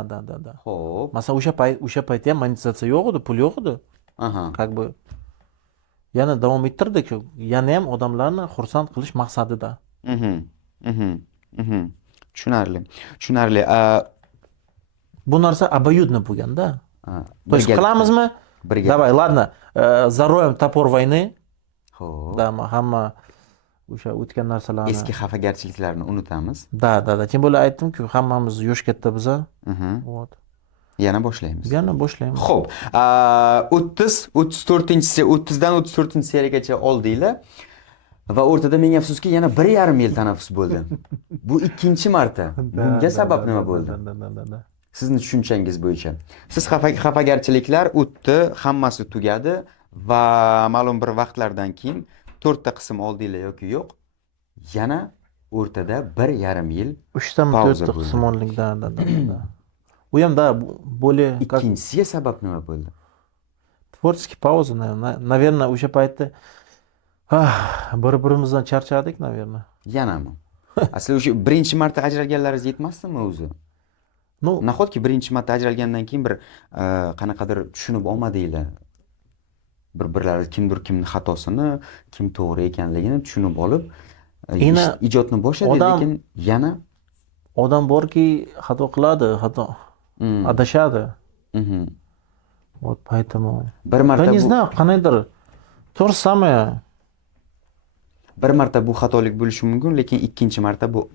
Xo'p. Masalan, o'sha paytda ham monetizatsiya yo'q edi, pul yo'q edi. Как бы yana davom ettirdik. Yana ham odamlarni xursand qilish maqsadida. Tushunarli. Bu narsa обоюдно bo'lganda. То есть qilamizmi? Birga. Давай, ладно. Зароем топор войны. Xo'p. Да, hamma o'sha o'tgan narsalarni. Eski xafagarchiliklarni unutamiz. Da. Tем более aytdim-ku, hammamiz yosh katta biza. Вот. Yana boshlaymiz. Yana boshlaymiz. Xo'p, 30dan 34-seriyagacha oldinglar va o'rtada ming afsuski yana 1,5 yil tanaffus bo'ldi. Bu ikkinchi marta. Bunga sabab nima bo'ldi? Da. Sizni tushunchangiz bo'yicha. Siz xafagarchiliklar o'tdi, hammasi tugadi va ma'lum bir vaqtlardan keyin 4 ta qism oldinglar yoki yo'q. Yana o'rtada 1,5 yil 3 ta 4 ta qism oldik. Da. У ham da более как ikkinchisiga sabab nima bo'ldi? Tvorческий пауза, наверное, o'sha paytda bir-birimizdan charchadik, наверное. Yanami? Asli o'sha birinchi marta ajralganlaringiz yetmasdimi o'zi? Ну, Nahotki birinchi marta ajralgandan keyin bir qanaqadir tushunib olmadinglar. Bir-birlari kimdir kimning xatosini, kim to'g'ri ekanligini tushunib olib, ijodni boshladik, lekin yana odam borki, xato qiladi, adashadi. Вот поэтому. Bir marta Я не знаю, qanaydir то же самое. Bir marta bu xatolik bo'lishi mumkin, lekin ikkinchi marta bu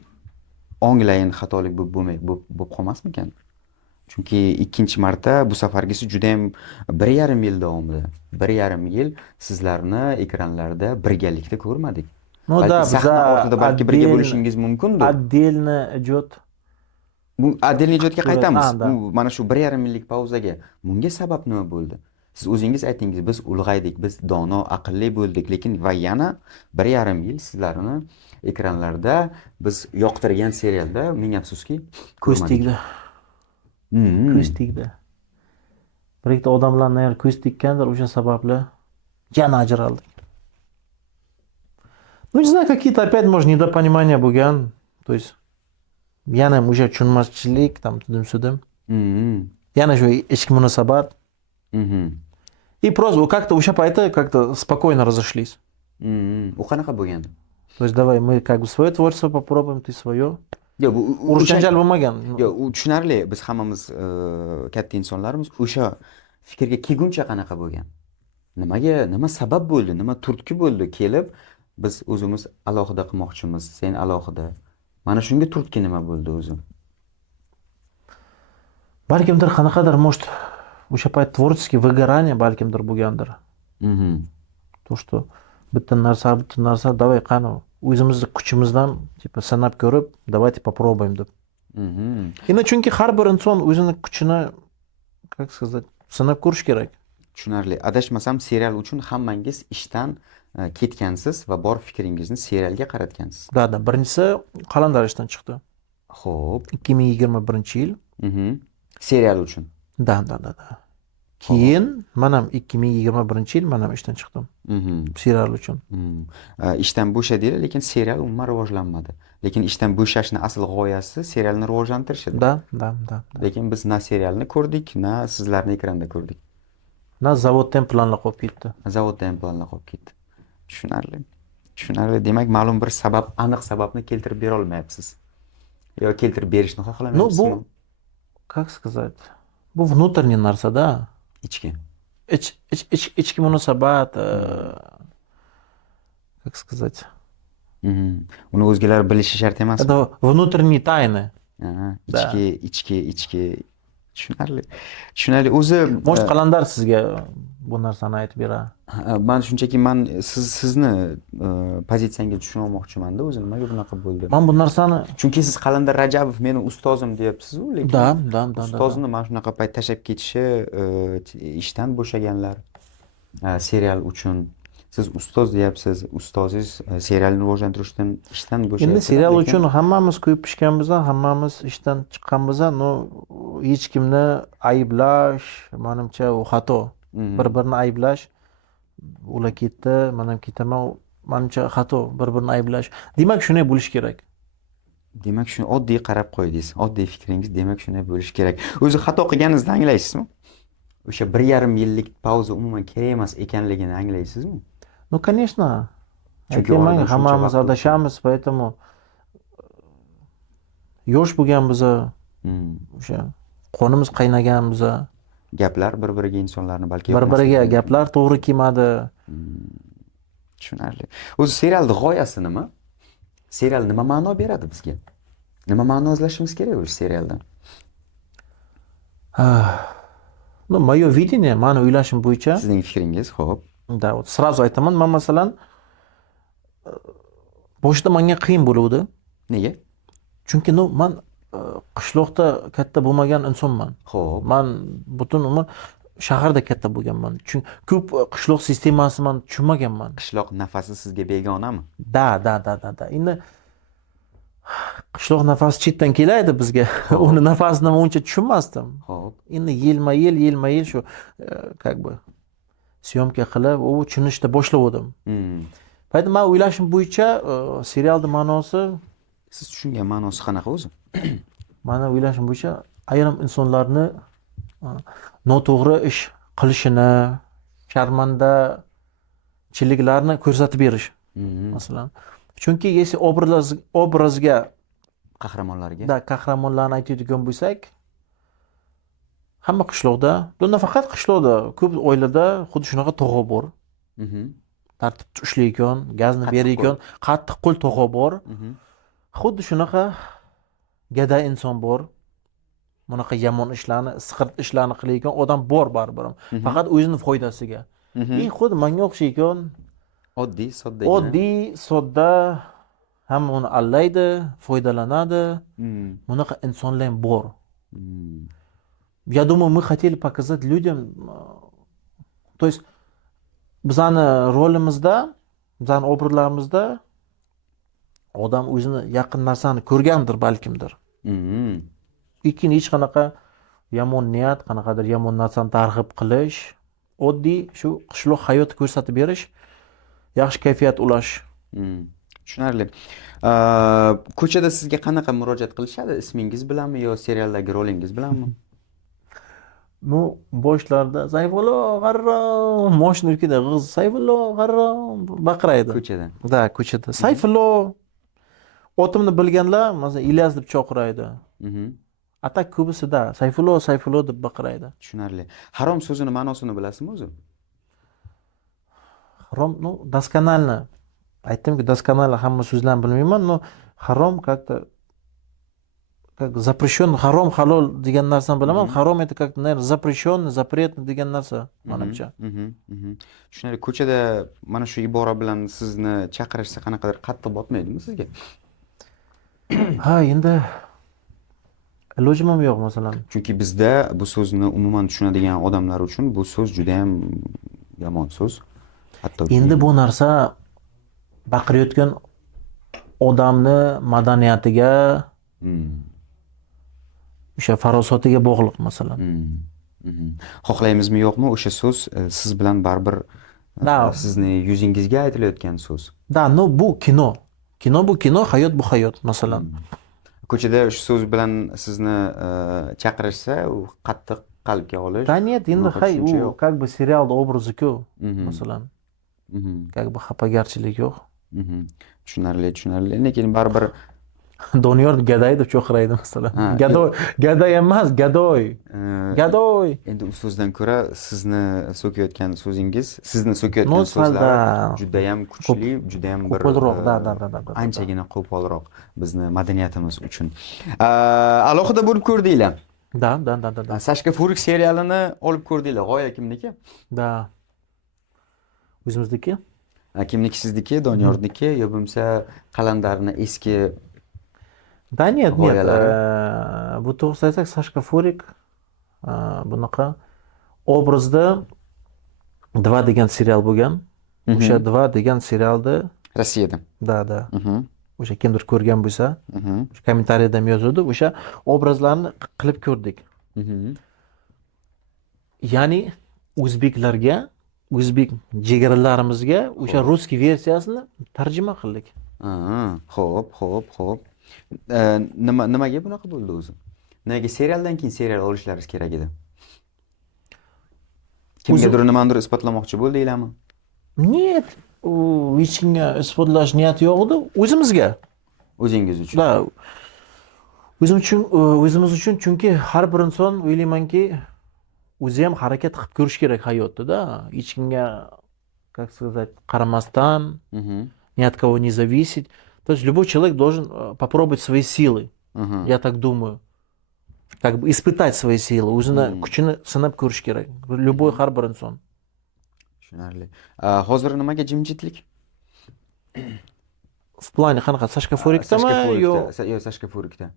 onglayin xatolik bo'lib qolmasmikan? Chunki ikkinchi marta bu safargisi juda ham 1,5 yil davomida, 1,5 yil sizlarni ekranlarda birgalikda ko'rmadik. Ну да, sahna ortida balki birga bo'lishingiz mumkindir. Отдельно ijod. Bu отдельный ijodga qaytamiz. Bu mana shu 1,5 yillik pauzaga bunga sabab nima bo'ldi? Siz o'zingiz aytingiz, biz ulg'aydik, biz dono, aqlli bo'ldik, lekin va yana 1,5 yil sizlarni ekranlarda biz yoqtirgan serialda ming afsuski Ko'z tegdi. Ko'z tegdi. Bir ikkita odamlarni agar ko'z tekkandir, o'sha sababli yana ajraldik. Ну, не знаю, какие-то опять, может, недопонимания bo'lgan. То есть yana o'sha tushunmaschilik, там tudim-sudim. Yana shu ichki munosabat. И просто как-то o'sha paytda как-то спокойно разошлись. U qanaqa bo'lgan? То есть давай мы как бы свое творчество попробуем, ты свое. Yo'q, bu Urush janjal bo'lmagan. Yo'q, u tushunarli. Biz hammamiz katta insonlarimiz. O'sha fikrga kelguncha qanaqa bo'lgan? Nima sabab bo'ldi? Nima turtki bo'ldi? Kelib biz o'zimiz alohida qilmoqchimiz, sen alohida. Mana shunga turtki nima bo'ldi o'zi? Balkimdir qanaqadir, может, o'sha payt творческий выгорание balkimdir bo'lgandir. То что bitta narsa, давай qani o'zimizni kuchimizdan типа sanab ko'rib, давайте попробуем deb. Endi chunki har bir inson o'zini kuchini, как сказать, sanab ko'rish kerak. Tushunarli. Adashmasam, serial uchun hammangiz ishdan ketgansiz va bor fikringizni serialga qaratgansiz. Da, birinchisi Qalandar ishdan chiqdi. Xo'p, 2021-yil. Serial uchun. Da. Keyin men ham 2021-yil men ham ishdan chiqdim. Serial uchun. Ishdan bo'shadinglar, lekin serial umuman rivojlanmadi. Lekin ishdan bo'shashni asl g'oyasi serialni rivojlantirish edi. Da. Lekin biz na serialni ko'rdik, na sizlarni ekranda ko'rdik. Na zavoddan planlar qolib ketdi. Zavoddan ham planlar qolib ketdi. Tushunarli. Demak, ma'lum bir sabab, aniq sababni keltirib bera olmayapsiz. yo keltirib berishni Ну, xohlamayapsizmi? bu, как сказать, bu внутренний narsa-da. Ichki. Ichki munosabat, как сказать, Uni o'zgalar bilishi shart emasmi? это внутренние tayны. Aha, Da. ichki. Tushunarli. Tushunarli. O'zi Может, qalandar sizga bu narsani aytib beradi. man shunchaki sizni pozitsiyangizga tushunmoqchiman-da, o'zi nimaga bunaqa bo'ldi? Men bu narsani Chunki siz Qalandar Rajabov meni ustozim deyapsiz-ku, lekin da. ustozni mana shunaqa payt tashlab ketishi ishdan bo'shaganlar serial uchun. Siz ustoz deyapsiz, ustozingiz serialni rivojlantirishdan ishdan bo'shayapti. Endi serial lekin- uchun hammamiz kuyib pishganmiz, hammamiz ishdan chiqqanmiz, no hech kimni ayblash, menimcha u xato. Bir-birini ayblash, ular ketdi, men ham ketaman, menimcha xato, bir-birini ayblash. Demak, shunday bo'lish kerak. Demak, shuni oddiy qarab qo'ydingiz. Oddiy fikringiz demak shunday bo'lishi kerak. O'zi xato qilganingizni anglaysizmi? O'sha 1,5 yillik pauza umuman kerak emas ekanligini anglaysizmi? Ну, конечно. Chunki Aytayman, oradan shuncha hammamiz vaqt adashamiz, поэтому yosh bo'lganmiz, o'sha qonimiz qaynaganmiz, Gaplar bir-biriga insonlarni balki bir-biriga yoqmasligi. gaplar to'g'ri kelmadi. Tushunarli. O'zi serialning g'oyasi nima? Serial nima ma'no beradi bizga? Nima ma'no izlashimiz kerak o'sha serialdan? Ну, мое видение, mani o'ylashim bo'yicha, Sizning fikringiz, xo'p. да, вот сразу aytaman, men masalan boshida menga qiyin bo'luvdi. Nega? Chunki men qishloqda katta bo'lmagan insonman. Xo'p. Men butun umr shaharda katta bo'lganman. Chunki ko'p qishloq sistemasini men tushunmaganman. Qishloq nafasi sizga begonami? Da. Endi qishloq nafasi chetdan kelaydi bizga. Uni nafasini men uncha tushunmasdim. Xo'p. Endi yilma-yil shu как бы syomka qilib, u tushunishda boshladim. Payt men o'ylashim bo'yicha serialning ma'nosi, Siz tushungan ma'nosi qanaqa o'zi? meni o'ylashim bo'yicha ayrim insonlarni noto'g'ri ish qilishini, sharmandachiliklarni ko'rsatib berish, masalan. Chunki если obrazga Qahramonlarga. qahramonlarni aytadigan bo'lsak, hamma qishloqda, nafaqat qishloqda, ko'p oilada xuddi shunaqa tog'a bor. Tartibni ushlaydigan, gazni beradigan, qattiq qo'l tog'a bor. Xuddi shunaqa gada inson bor. Bunaqa yomon ishlarni, isqirt ishlarni qiladigan odam bor baribir. Faqat o'zining foydasiga. Xuddi menga o'xshaydigan Oddiy, sodda. oddiy, sodda, hamma uni allaydi, foydalanadi. Bunaqa insonlar ham bor. Я думаю, мы хотели показать людям, то есть bizani rolimizda, bizani obrazlarimizda odam o'zini yaqin narsani ko'rgandir balkimdir. Lekin hech qanaqa yomon niyat, qanaqadir yomon narsani targ'ib qilish, oddiy shu qishloq hayot ko'rsatib berish, yaxshi kayfiyat ulash. Tushunarli. Ko'chada sizga qanaqa murojaat qilishadi? Ismingiz bilanmi yo serialdagi rolingiz bilanmi? Ну, boshlarda Sayfullo g'arro, moshina yurkida g'iz Sayfullo g'arro baqiraydi. Ko'chada. Da, ko'chada. Sayfullo otimni bilganlar, masalan, Ilyas deb chaqiraydi. Atak ko'bisida Sayfullo deb baqiraydi. Tushunarli. Harom so'zini ma'nosini bilasizmi o'zi? Harom, ну, досконально. Aytdimki, досконально hamma so'zlarni bilmayman, но harom как-то как запрещен, harom halol degan narsani bilaman. Harom это как-то, наверное, запрещен, запретный degan narsa, menimcha. Tushunarli. Ko'chada mana shu ibora bilan sizni chaqirishsa qanaqadir qattiq botmaydimi sizga? Ha, endi ilojim ham yo'q, masalan. Chunki bizda bu so'zni umuman tushunadigan odamlar uchun bu so'z juda ham yomon so'z. Hatto Endi bu narsa baqirayotgan odamni madaniyatiga, o'sha farosatiga bog'liq, masalan. Xohlaymizmi yo'qmi, o'sha so'z siz bilan baribir sizni yuzingizga aytilayotgan so'z. Da, no, bu kino. Kino bu kino, hayot bu hayot, masalan. Ko'chada shu so'z bilan sizni chaqirishsa, u qattiq qalbga olish. Да нет, endi hay, u как бы serialda obrazi-ku, masalan. Как бы xafagarchilik yo'q. Tushunarli. Lekin baribir Doniyor gaday deb cho'qiraydi masalan. Gaday emas, gadoy. Gadoy. Endi u so'zdan ko'ra sizni so'kayotgan so'zingiz, sizni so'kayotgan No, so'zlar salda- juda ham kuchli, juda ham bir qo'polroq, da. anchagina qo'polroq bizni madaniyatimiz uchun. Alohida bo'lib ko'rdinglar. Da. Sashka Furik serialini olib ko'rdinglar. G'oya kimniki? Da. O'zimizniki? Kimniki sizniki, Doniyorniki, yo bo'lmasa Qalandarni eski Да нет. G'oyalari. Bu to'g'risini aytsak, Sashka Furik bunaqa obrazda 2 degan serial bo'lgan. O'sha 2 degan serialda Rossiyada. da. O'sha kimdir ko'rgan bo'lsa, o'sha kommentariyada ham yozuvdi, o'sha obrazlarni qilib ko'rdik. Ya'ni o'zbeklarga, o'zbek jigarlarimizga o'sha russkiy versiyasini tarjima qildik. Xo'p. Nimaga bunaqa bo'ldi o'zi? Nega serialdan keyin serial olishlaringiz kerak edi? Kimgadir nimanidir isbotlamoqchi bo'ldinglarmi? Нет, u hech kimga isbotlash niyati yo'q edi, o'zimizga. O'zingiz uchun. Da. O'zimiz uchun, chunki har bir inson o'ylaymanki, o'zi ham harakat qilib ko'rish kerak hayotda-da. Hech kimga, как сказать, qaramasdan, ни от кого не зависеть. То есть любой человек должен попробовать свои силы. Я так думаю. Как бы испытать свои силы, o'zini kuchini sinab ko'rish kerak. Любой har bir inson. Tushunarli. Hozir nimaga jimjitlik? В плане qanaqa Sashka Furikdami yo? Yo'q, Sashka Furikda.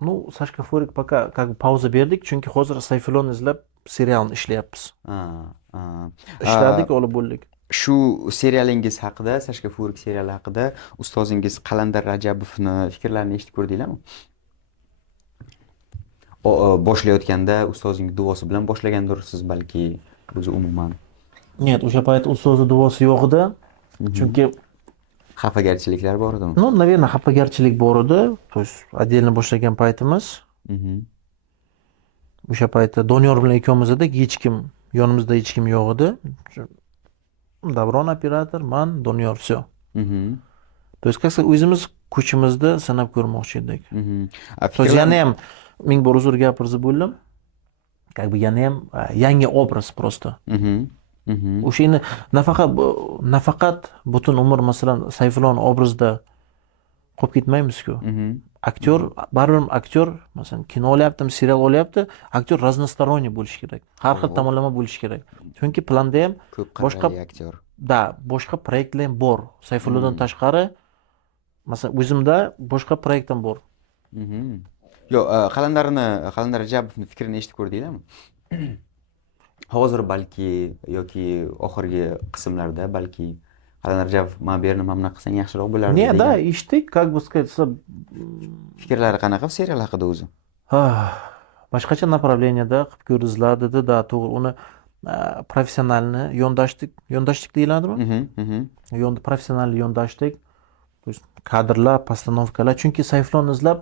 Ну, Sashka Furik пока как бы pauza berdik, chunki hozir Sayfulon izlab serialni ishlayapmiz. Ishladik, olib bo'ldik. Shu serialingiz haqida, Sashka Furik seriali haqida ustozingiz Qalandar Rajabovni fikrlarini eshitib ko'rdinglarmi? Boshlayotganda ustozingiz duosi bilan boshlagandirsiz balki o'zi umuman. Нет, o'sha payt ustozni duosi yo'q edi. Chunki Xafagarchiliklar bor edimi? ну, наверное, xafagarchilik bor edi. То есть отдельно boshlagan paytimiz. O'sha paytda Doniyor bilan ikkovimiz edik, hech kim yonimizda hech kim yo'q edi. Davron operator, man, Doniyor, все. То есть как o'zimiz kuchimizni sinab ko'rmoqchi edik. То есть yana ham ming bor uzr gapirib bo'ldim. Как бы yana ham yangi obraz просто. O'sha endi nafaqat butun umr masalan Sayfulon obrazda qolib ketmaymiz-ku. Aktyor, baribir aktyor, masalan, kino olyaptimi, serial olyapti, aktyor разносторонний bo'lishi kerak. Har xil tomonlama bo'lishi kerak. Chunki planda ham boshqa aktyor. Da, boshqa proyektlar ham bor. Sayfulondan tashqari, masalan, o'zimda boshqa proyekt ham bor. Yo'q, Qalandar Rajabovni fikrini eshitib ko'rdinglarmi? Hozir balki yoki oxirgi qismlarda balki Qalandar Rajabov men bu yerni mana qilsang yaxshiroq bo'lardi. Ne, da, eshitdik, как бы сказать, fikrlari qanaqa serial haqida o'zi? boshqacha направленияda qilib ko'rdingizlar dedi, da, to'g'ri, uni professionalni yondashdik deyiladimi? Professionalni yondashdik. То есть kadrlar, постановкаlar, chunki Sayfulon izlab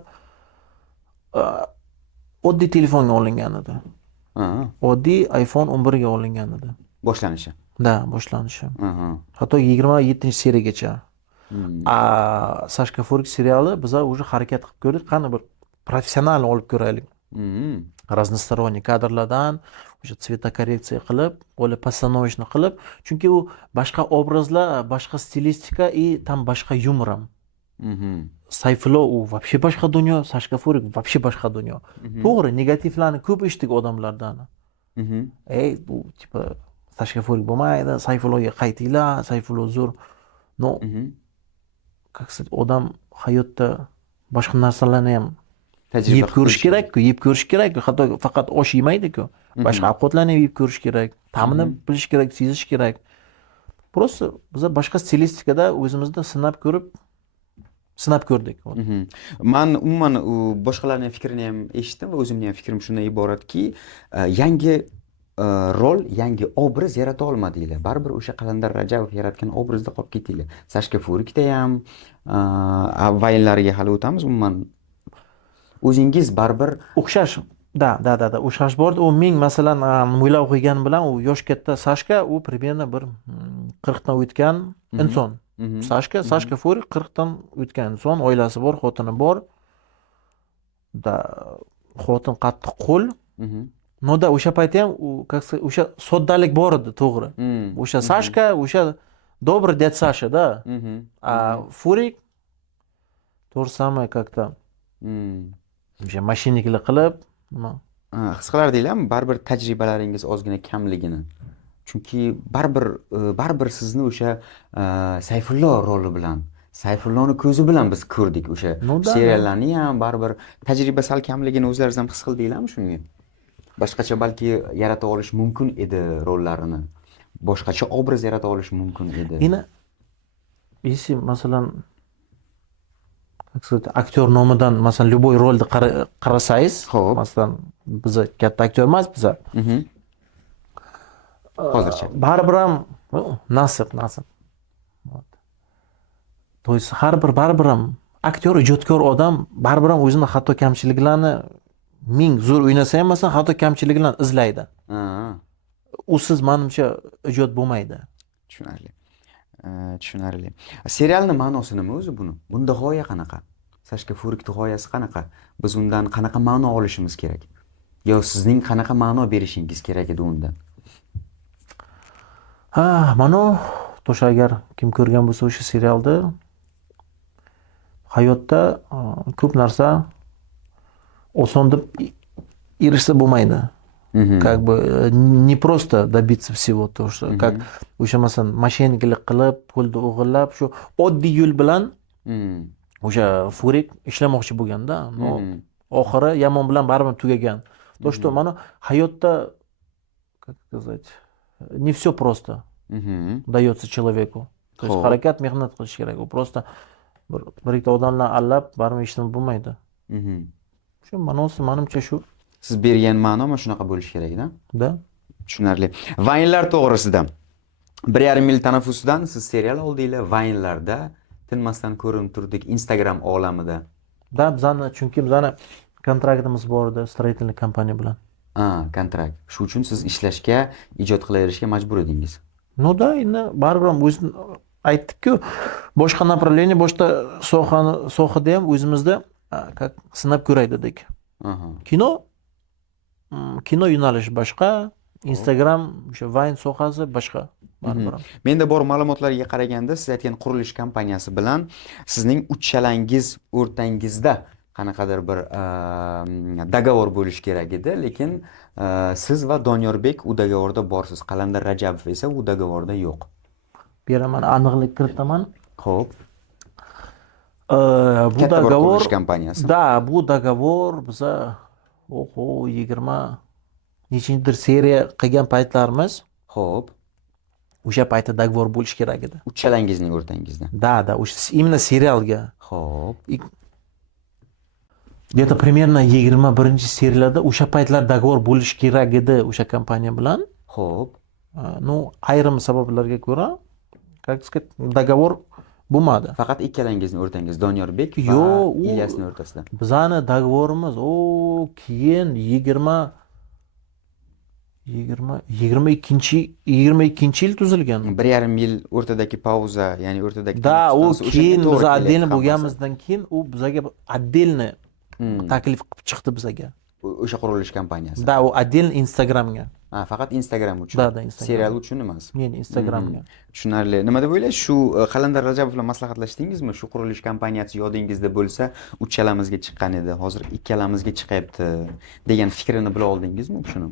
oddiy telefonga olingan edi. Oddiy iPhone 11 ga olingan edi. Boshlanishi. Da, boshlanishi. Hatto 27-seriyagacha. Sashka Furik seriali biz уже harakat qilib ko'rdik, qani bir professional olib ko'raylik. Разносторонний kadrlardan o'sha цветокоррекция qilib, o'la постановочно qilib, chunki u boshqa obrazlar, boshqa stilistika и там boshqa yumor ham. Sayfullo u вообще boshqa dunyo, Sashka Furik вообще boshqa dunyo. To'g'ri, negativlarni ko'p eshitdik odamlardan. Bu tipa Sashka Furik bo'lmaydi, Sayfulloga qaytinglar, Sayfullo zo'r. No. Как сказать, odam hayotda boshqa narsalarni ham yeb ko'rish kerak-ku, hatto faqat osh yemaydi-ku. Boshqa ovqatlarni yeb ko'rish kerak, ta'mini bilish kerak, sezish kerak. Просто biz boshqa stilistikada o'zimizni sinab ko'rdik. Men umuman boshqalarning fikrini ham eshitdim va o'zimning ham fikrim shundan iboratki, yangi rol, yangi obraz yarata olmadinglar. Baribir o'sha Qalandar Rajabov yaratgan obrazda qolib ketdinglar. Sashka Furikda ham avvallariga hali o'tamiz. Umuman o'zingiz baribir o'xshash, da, o'xshash bor. U men masalan o'ylab qo'ygan bilan u yosh katta Sashka, u примерно bir 40 dan o'tgan inson. Sashka Furik 40 dan o'tgan inson, oilasi bor, xotini bor. da xotin qattiq qo'l. Noda o'sha paytda ham o'sha soddalik bor edi, to'g'ri. O'sha Sashka, o'sha добрый дед Саша, да. А Furik то же самое как-то o'sha mashinachilik qilib, nima? His qilardinglarmi baribir tajribalaringiz ozgina kamligini? Chunki baribir sizni o'sha Sayfullo roli bilan, Sayfullohni ko'zi bilan biz ko'rdik o'sha seriallarni ham baribir tajriba sal kamligini o'zlaringiz ham his qildinglarmi shunga? Boshqacha balki yarata olish mumkin edi rollarini. Boshqacha obraz yarata olish mumkin edi. Yine если masalan как сказать, aktyor nomidan masalan любой rolni qarasangiz, masalan biz katta aktyor emas biz. Hozircha. Baribir ham nasib. То есть baribir ham aktyor, ijodkor odam baribir ham o'zini xato kamchiliklarni ming zo'r o'ynasa ham masalan xato kamchiliklarni izlaydi. Usiz menimcha ijod bo'lmaydi. Tushunarli. Serialning ma'nosi nima o'zi buni? Bunda g'oya qanaqa? Sashka Furikning g'oyasi qanaqa? Biz undan qanaqa ma'no olishimiz kerak? Yo sizning qanaqa ma'no berishingiz kerak edi undan? Ma'no to'sha agar kim ko'rgan bo'lsa o'sha serialni hayotda ko'p narsa oson deb erishsa bo'lmaydi. Как бы не просто добиться всего то, что как o'sha masalan mashinachilik qilib, pulni o'g'irlab, shu oddiy yo'l bilan o'sha Furik ishlamoqchi bo'lganda, oxiri yomon bilan baribir tugagan. То, что mana hayotda как сказать, не все просто дается человеку. То есть harakat, mehnat qilish kerak. U просто bir ikkita odamlar allab baribir hech nima bo'lmaydi. Shu ma'nosi menimcha shu. Siz bergan ma'no mana shunaqa bo'lishi kerak-da? Da. Tushunarli. Vaynlar to'g'risida 1,5 yil tanaffusdan siz serial oldinglar, Vaynlarda tinmasdan ko'rinib turdik Instagram olamida. Da, chunki bizani kontraktimiz bor edi stроительный kompaniya bilan. Kontrakt. Shu uchun siz ishlashga, ijod qilaverishga majbur edingiz. No da, endi baribir ham o'zini aytdik-ku, boshqa направление, boshqa sohada ham o'zimizda sinab ko'ray dedik. Kino yo'nalishi boshqa, Instagram, o'sha Vine sohasi boshqa. Menda bor ma'lumotlarga qaraganda, siz aytgan qurilish kompaniyasi bilan sizning uchalangiz o'rtangizda qanaqadir bir dogovor bo'lishi kerak edi, lekin siz va Donyorbek u dogovorda borsiz. Qalandar Rajabov esa u dogovorda yo'q. Beraman, aniqlik kiritaman. Xo'p. Bu dogovor kompaniyasi. Da, bu dogovor biza 20 nechindir seriya qilgan paytlarimiz. Xo'p. O'sha paytda dogovor bo'lish kerak edi. Uchalangizning o'rtangizda. Da, o'sha именно serialga. Xo'p. Где-то примерно 21-serialda o'sha paytlar dogovor bo'lish kerak edi o'sha kompaniya bilan. Xo'p. Ну, ayrim sabablarga ko'ra, как сказать, договор bo'lmadi. Faqat ikkalangizning o'rtangizda, Donyorbek va Ilyasning o'rtasida. Bizani dogovorimiz keyin 22 yil tuzilgan. 1,5 yil o'rtadagi pauza, ya'ni o'rtadagi Da, u keyin biz отдельно bo'lganimizdan keyin u bizaga отдельно taklif qilib chiqdi bizaga. O'sha qurilish kompaniyasi. Da, u отдельно Instagramga. Faqat Instagram uchun. Da, Instagram. Serial uchun emas. Men Instagramga. Tushunarli. Nima deb o'ylaysiz? Shu Qalandar Rajabov bilan maslahatlashdingizmi? Shu qurilish kompaniyasi yodingizda bo'lsa, uchalamizga chiqqan edi, hozir ikkalamizga chiqyapti degan fikrini bila oldingizmi shuni?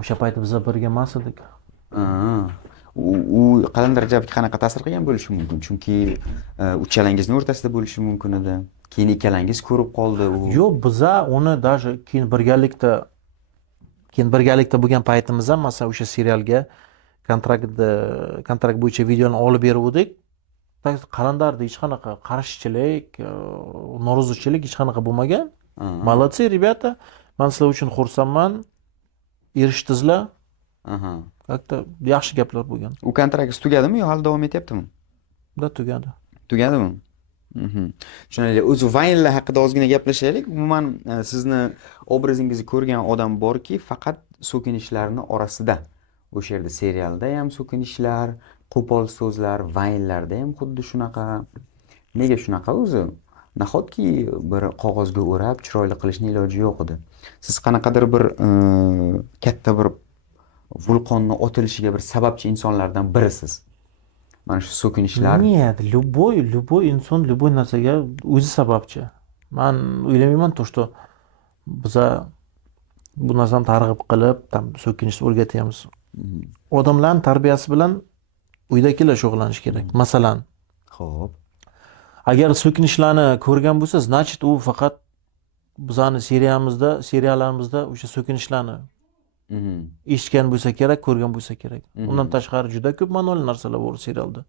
O'sha paytda biz birga emas edik. U Qalandar Rajabovga qanaqa ta'sir qilgan bo'lishi mumkin? Chunki uchalangizning o'rtasida bo'lishi mumkin edi. Keyin ikkalangiz ko'rib qoldi u. Yo'q, biza uni даже keyin birgalikda bo'lgan paytimizda ham masalan o'sha serialga kontrakt bo'yicha videoni olib beruvdik. Qalandarda hech qanaqa qarshichilik, norozichilik hech qanaqa bo'lmagan. Молодцы, ребята. Men sizlar uchun xursandman. Erishdingizlar. Как-то yaxshi gaplar bo'lgan. U kontraktingiz tugadimi yo hali davom etyaptimi? Da, tugadi. Tugadimi? Tushunarli. O'zi Vaynlar haqida ozgina gaplashaylik. Umuman sizni obrazingizni ko'rgan odam borki, faqat so'kinishlarning orasida. O'sha yerda serialda ham so'kinishlar, qo'pol so'zlar, Vaynlarda ham xuddi shunaqa. Nega shunaqa o'zi? nahotki bir qog'ozga o'rab chiroyli qilishni iloji yo'q edi. Siz qanaqadir bir katta bir vulqonni otilishiga bir sababchi insonlardan birisiz. Mana shu so'kinishlar. Нет, любой inson любой narsaga o'zi sababchi. Men o'ylamayman to, что biza bu narsani targ'ib qilib, tam so'kinishni o'rgatyapmiz. Odamlarning tarbiyasi bilan uydagilar shug'ullanish kerak. Masalan, Xo'p. agar so'kinishlarni ko'rgan bo'lsa, значит u faqat bizani seriallarimizda o'sha so'kinishlarni eshitgan bo'lsa kerak, ko'rgan bo'lsa kerak. Undan tashqari juda ko'p ma'noli narsalar bor serialda.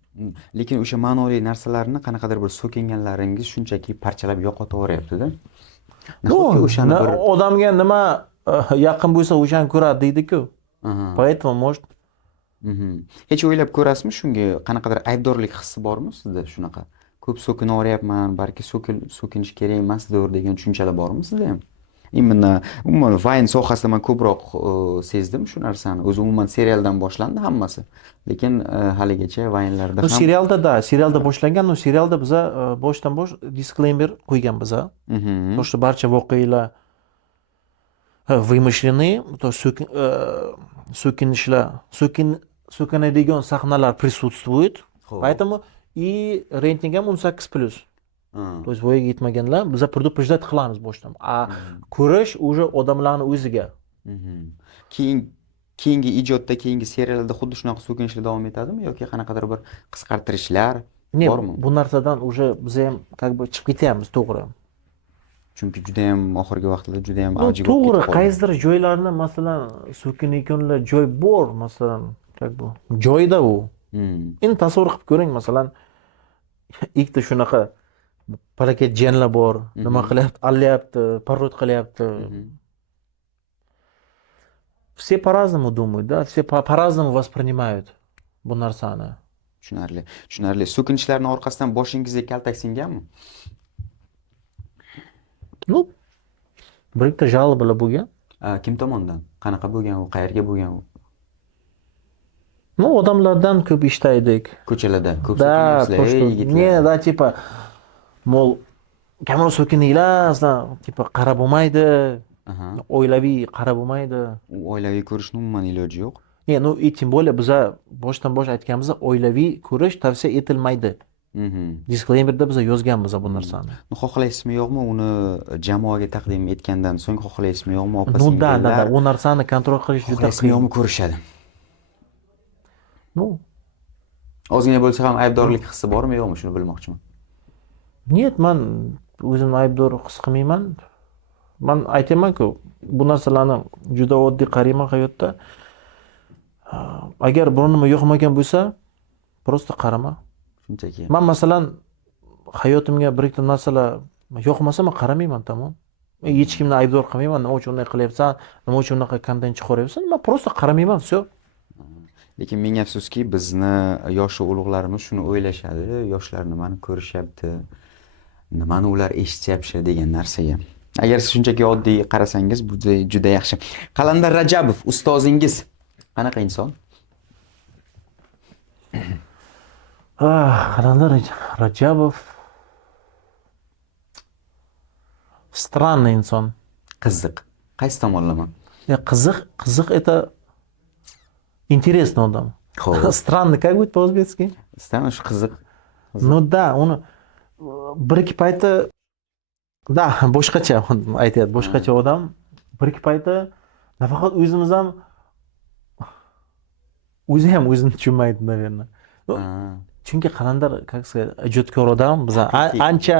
Lekin o'sha ma'noli narsalarni qanaqadir bir so'kinganlaringiz shunchaki parchalab yo'qotaveryapti-da. Nahotki o'shani bir odamga nima yaqin bo'lsa o'shani ko'radi deydi-ku. Поэтому может hech o'ylab ko'rasizmi shunga qanaqadir aybdorlik hissi bormi sizda shunaqa? Ko'p so'kinaveryapman, balki so'kinish kerak emasdir degan tushunchalar bormi sizda ham? Именно umuman Vine sohasida men ko'proq sezdim shu narsani. O'zi umuman serialdan boshlandi hammasi. Lekin haligacha Vine'larda ham serialda boshlangan, serialda biza boshdan bosh disclaimer qo'ygan biza. То, что barcha voqealar вымышленные, то so'kinadigan sahnalar присутствует. Поэтому и рейтинг ham 18+. То есть voyaga yetmaganlar biza предупреждать qilamiz boshdan. Ko'rish уже odamlarning o'ziga. Keyingi ijodda, keyingi seriallarda xuddi shunaqa so'kinishlar davom etadimi yoki qanaqadir bir qisqartirishlar bormi? Bu narsadan уже biz ham как бы chiqib ketyapmiz, to'g'ri. Chunki juda ham oxirgi vaqtlarda juda ham avjiga To'g'ri, qaysidir joylarni masalan so'kinayotganlar joy bor, masalan, как бы joyda u. Endi tasavvur qilib ko'ring, masalan, ikkita shunaqa palakat jiyanlar bor, nima qilyapti, allayapti, parod qilyapti. Все по-разному думают, да, все по-разному воспринимают bu narsani. Tushunarli. So'kinishlarning orqasidan boshingizga kaltak singanmi? Ну, bir ikkita жалобалар bo'lgan. Kim tomonidan? Qanaqa bo'lgan u? Qayerga bo'lgan u? Ну, odamlardan ko'p eshitaydik. Ko'chalarda ko'p Да, so'kinishlar. не, да, типа, mol, kamroq so'kininglar, типа, qarab bo'lmaydi. Oilaviy qarab bo'lmaydi. Oilaviy ko'rishning umuman iloji yo'q. Ну, и тем более biza boshdan bosh aytganimiz oilaviy ko'rish tavsiya etilmaydi. Disclaimerda biza yozganmiz bu narsani. Xohlaysizmi yo'qmi uni jamoaga taqdim etgandan so'ng xohlaysizmi yo'qmi Ну opa-singillar? да, u narsani kontrol qilish juda Xohlaysizmi yo'qmi ko'rishadi? Ну, Ozgina bo'lsa ham aybdorlik hissi bormi yo'qmi shuni bilmoqchiman. Нет, men o'zimni aybdor his qilmayman. Men aytaman-ku, bu narsalarni juda oddiy qarayman hayotda. Agar bir nima yoqmagan bo'lsa, просто qarama. Shunchaki. Men masalan hayotimga bir ikkita narsalar yoqmasa, men qaramayman, tamom. Men hech kimni aybdor qilmayman, nima uchun unday qilyapsan, nima uchun unaqa kontent chiqaryapsan, men просто qarayman, все. Lekin ming afsuski bizni yoshi ulug'larimiz shuni o'ylashadi, yoshlar nimani ko'rishyapti, nimani ular eshityapti degan narsaga. Agar siz shunchaki oddiy qarasangiz, bu juda yaxshi. Qalandar Rajabov ustozingiz qanaqa inson? Qalandar Rajabov странный inson. Qiziq. Qaysi tomonlama? Qiziq это интересный odam. Странный, как будет по-o'zbekski? Странный, qiziq. Ну да, uni bir ikki payti da boshqacha aytadi, boshqacha odam. Bir ikki payti nafaqat o'zimiz ham o'zi ham o'zini tushunmaydi, наверное. Chunki Qalandar, как сказать, ijodkor odam, biz ancha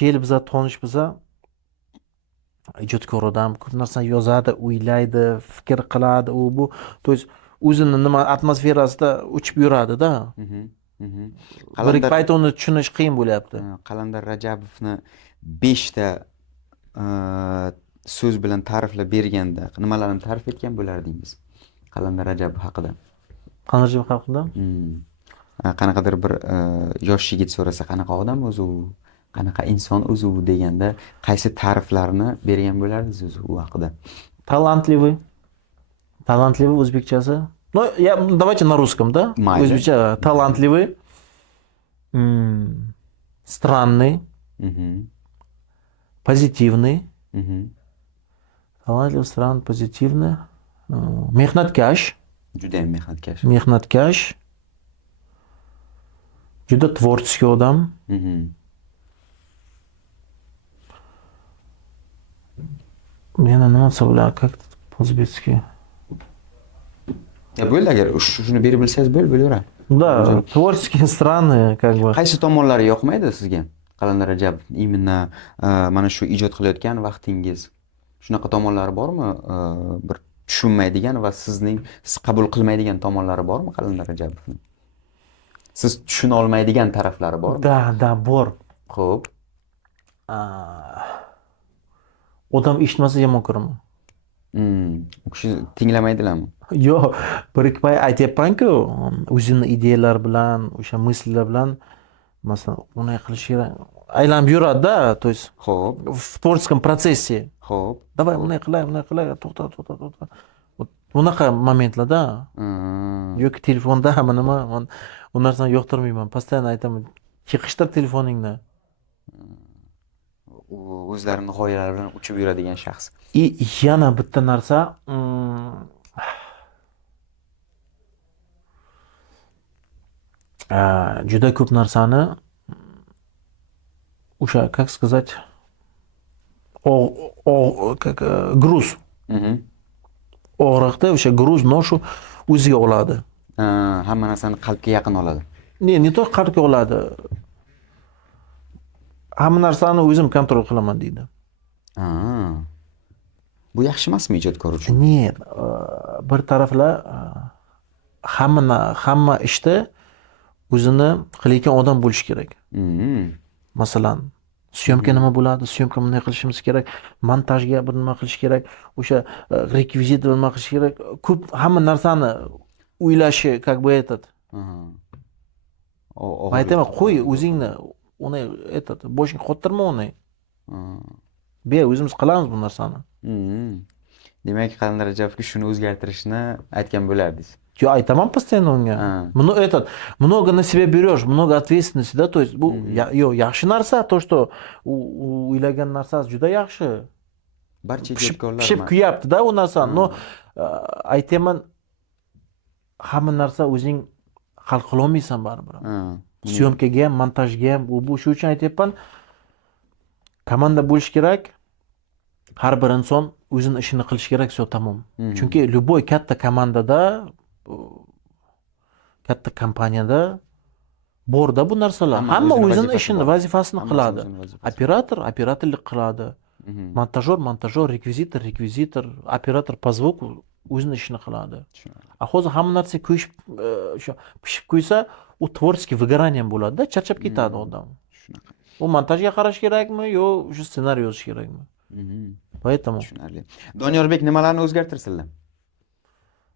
yil biz tonish, biz ijodkor odam, ko'p narsa yozadi, o'ylaydi, fikr qiladi, u bu, то есть o'zini nima atmosferasida uchib yuradi-da. Bir ikki payt uni tushunish qiyin bo'lyapti. Qalandar Rajabovni 5 ta so'z bilan ta'riflab berganda nimalarni ta'rif etgan bo'lardingiz? Qalandar Rajabov haqida. Qalandar Rajabov haqida? Qanaqadir bir yosh yigit so'rasa, qanaqa odam o'zi u, qanaqa inson o'zi u deganda qaysi ta'riflarni bergan bo'lardingiz o'zi u haqida? Talantливый. Талантливый o'zbekchasi. Ну, давайте на русском, да? O'zbekcha talantливый. Странный. Позитивный. Mhm. Талантливый, странный, позитивный. Mehnatkash. Juda ham mehnatkash. Mehnatkash. Juda tvorческий odam. Mhm. Yana nima desa bo'ladi, как по-o'zbekski? Bo'ldi, agar shuni berib bilsangiz bo'laveradi. Да, творческие странный, как бы. Qaysi tomonlari yoqmaydi sizga? Qalandar Rajabov именно mana shu ijod qilayotgan vaqtingiz shunaqa tomonlari bormi? Bir tushunmaydigan va siz qabul qilmaydigan tomonlari bormi Qalandar Rajabovning? Siz tushuna olmaydigan taraflari bormi? Да, bor. Xo'p. Odam eshitmasa yomon ko'raman. U kishi tinglamaydilarmi? Yo'q, bir ikki pay aytyapman-ku, o'zini ideyalar bilan, o'sha мысльlar bilan masalan, unday qilish kerak. Aylanib yuradi-da, то есть Xo'p, в творческом процессе. xo'p. Давай, unday qilay, to'xta. Bunaqa momentlarda yoki telefonda hamma nima, men u narsani yoqtirmayman. Постоянно aytaman, chiqishtir telefoningni. O'zlarini g'oyalari bilan uchib yuradigan shaxs. И yana bitta narsa, juda ko'p narsani o'sha, как сказать, как груз. Og'riqda o'sha груз, noshu o'ziga oladi. Hamma narsani qalbga yaqin oladi. Не то qalbga oladi. Hamma narsani o'zim kontrol qilaman deydi. Bu yaxshi emasmi ijodkor uchun? Нет, bir taraflar hamma ishda o'zini qilayotgan odam bo'lish kerak. Masalan, syomka nima bo'ladi? Syomka bunday qilishimiz kerak. Montajga bir nima qilish kerak. O'sha rekvizit nima qilish kerak. Ko'p hamma narsani o'ylashi, как бы этот. Aytaman, qo'y o'zingni uni boshingga qottirma uni. Be, o'zimiz qilamiz bu narsani. Demak, Qalandar Rajabovga shuni o'zgartirishni aytgan bo'lardingiz. Yo, aytaman постоянно unga. Много на себя берешь, много ответственности, да, то есть bu yaxshi narsa, то что o'ylagan narsasi juda yaxshi. Barcha ijodkorlar pishib kuyapti-da u narsani. No, aytaman, hamma narsa o'zing hal qila olmaysan baribir. Syomkaga ham, montajga ham, bu shu uchun aytyapman, komanda bo'lish kerak. Har bir inson o'zini ishini qilish kerak, so tamom. Chunki любой katta komandada, katta kompaniyada borda bu narsalar. Hamma o'zini ishini, vazifasini qiladi. Operatorlik qiladi. Montajyor, rekvizitor, operator по звуку o'zini ishini qiladi. Hozir hamma narsa pishib qo'ysa, u творческий выгорание bo'ladi-da, charchab ketadi odam. U montajga qarash kerakmi, yo shu ssenariy yozish kerakmi? Поэтому tushunarli. Doniyorbek nimalarni o'zgartirsinlar?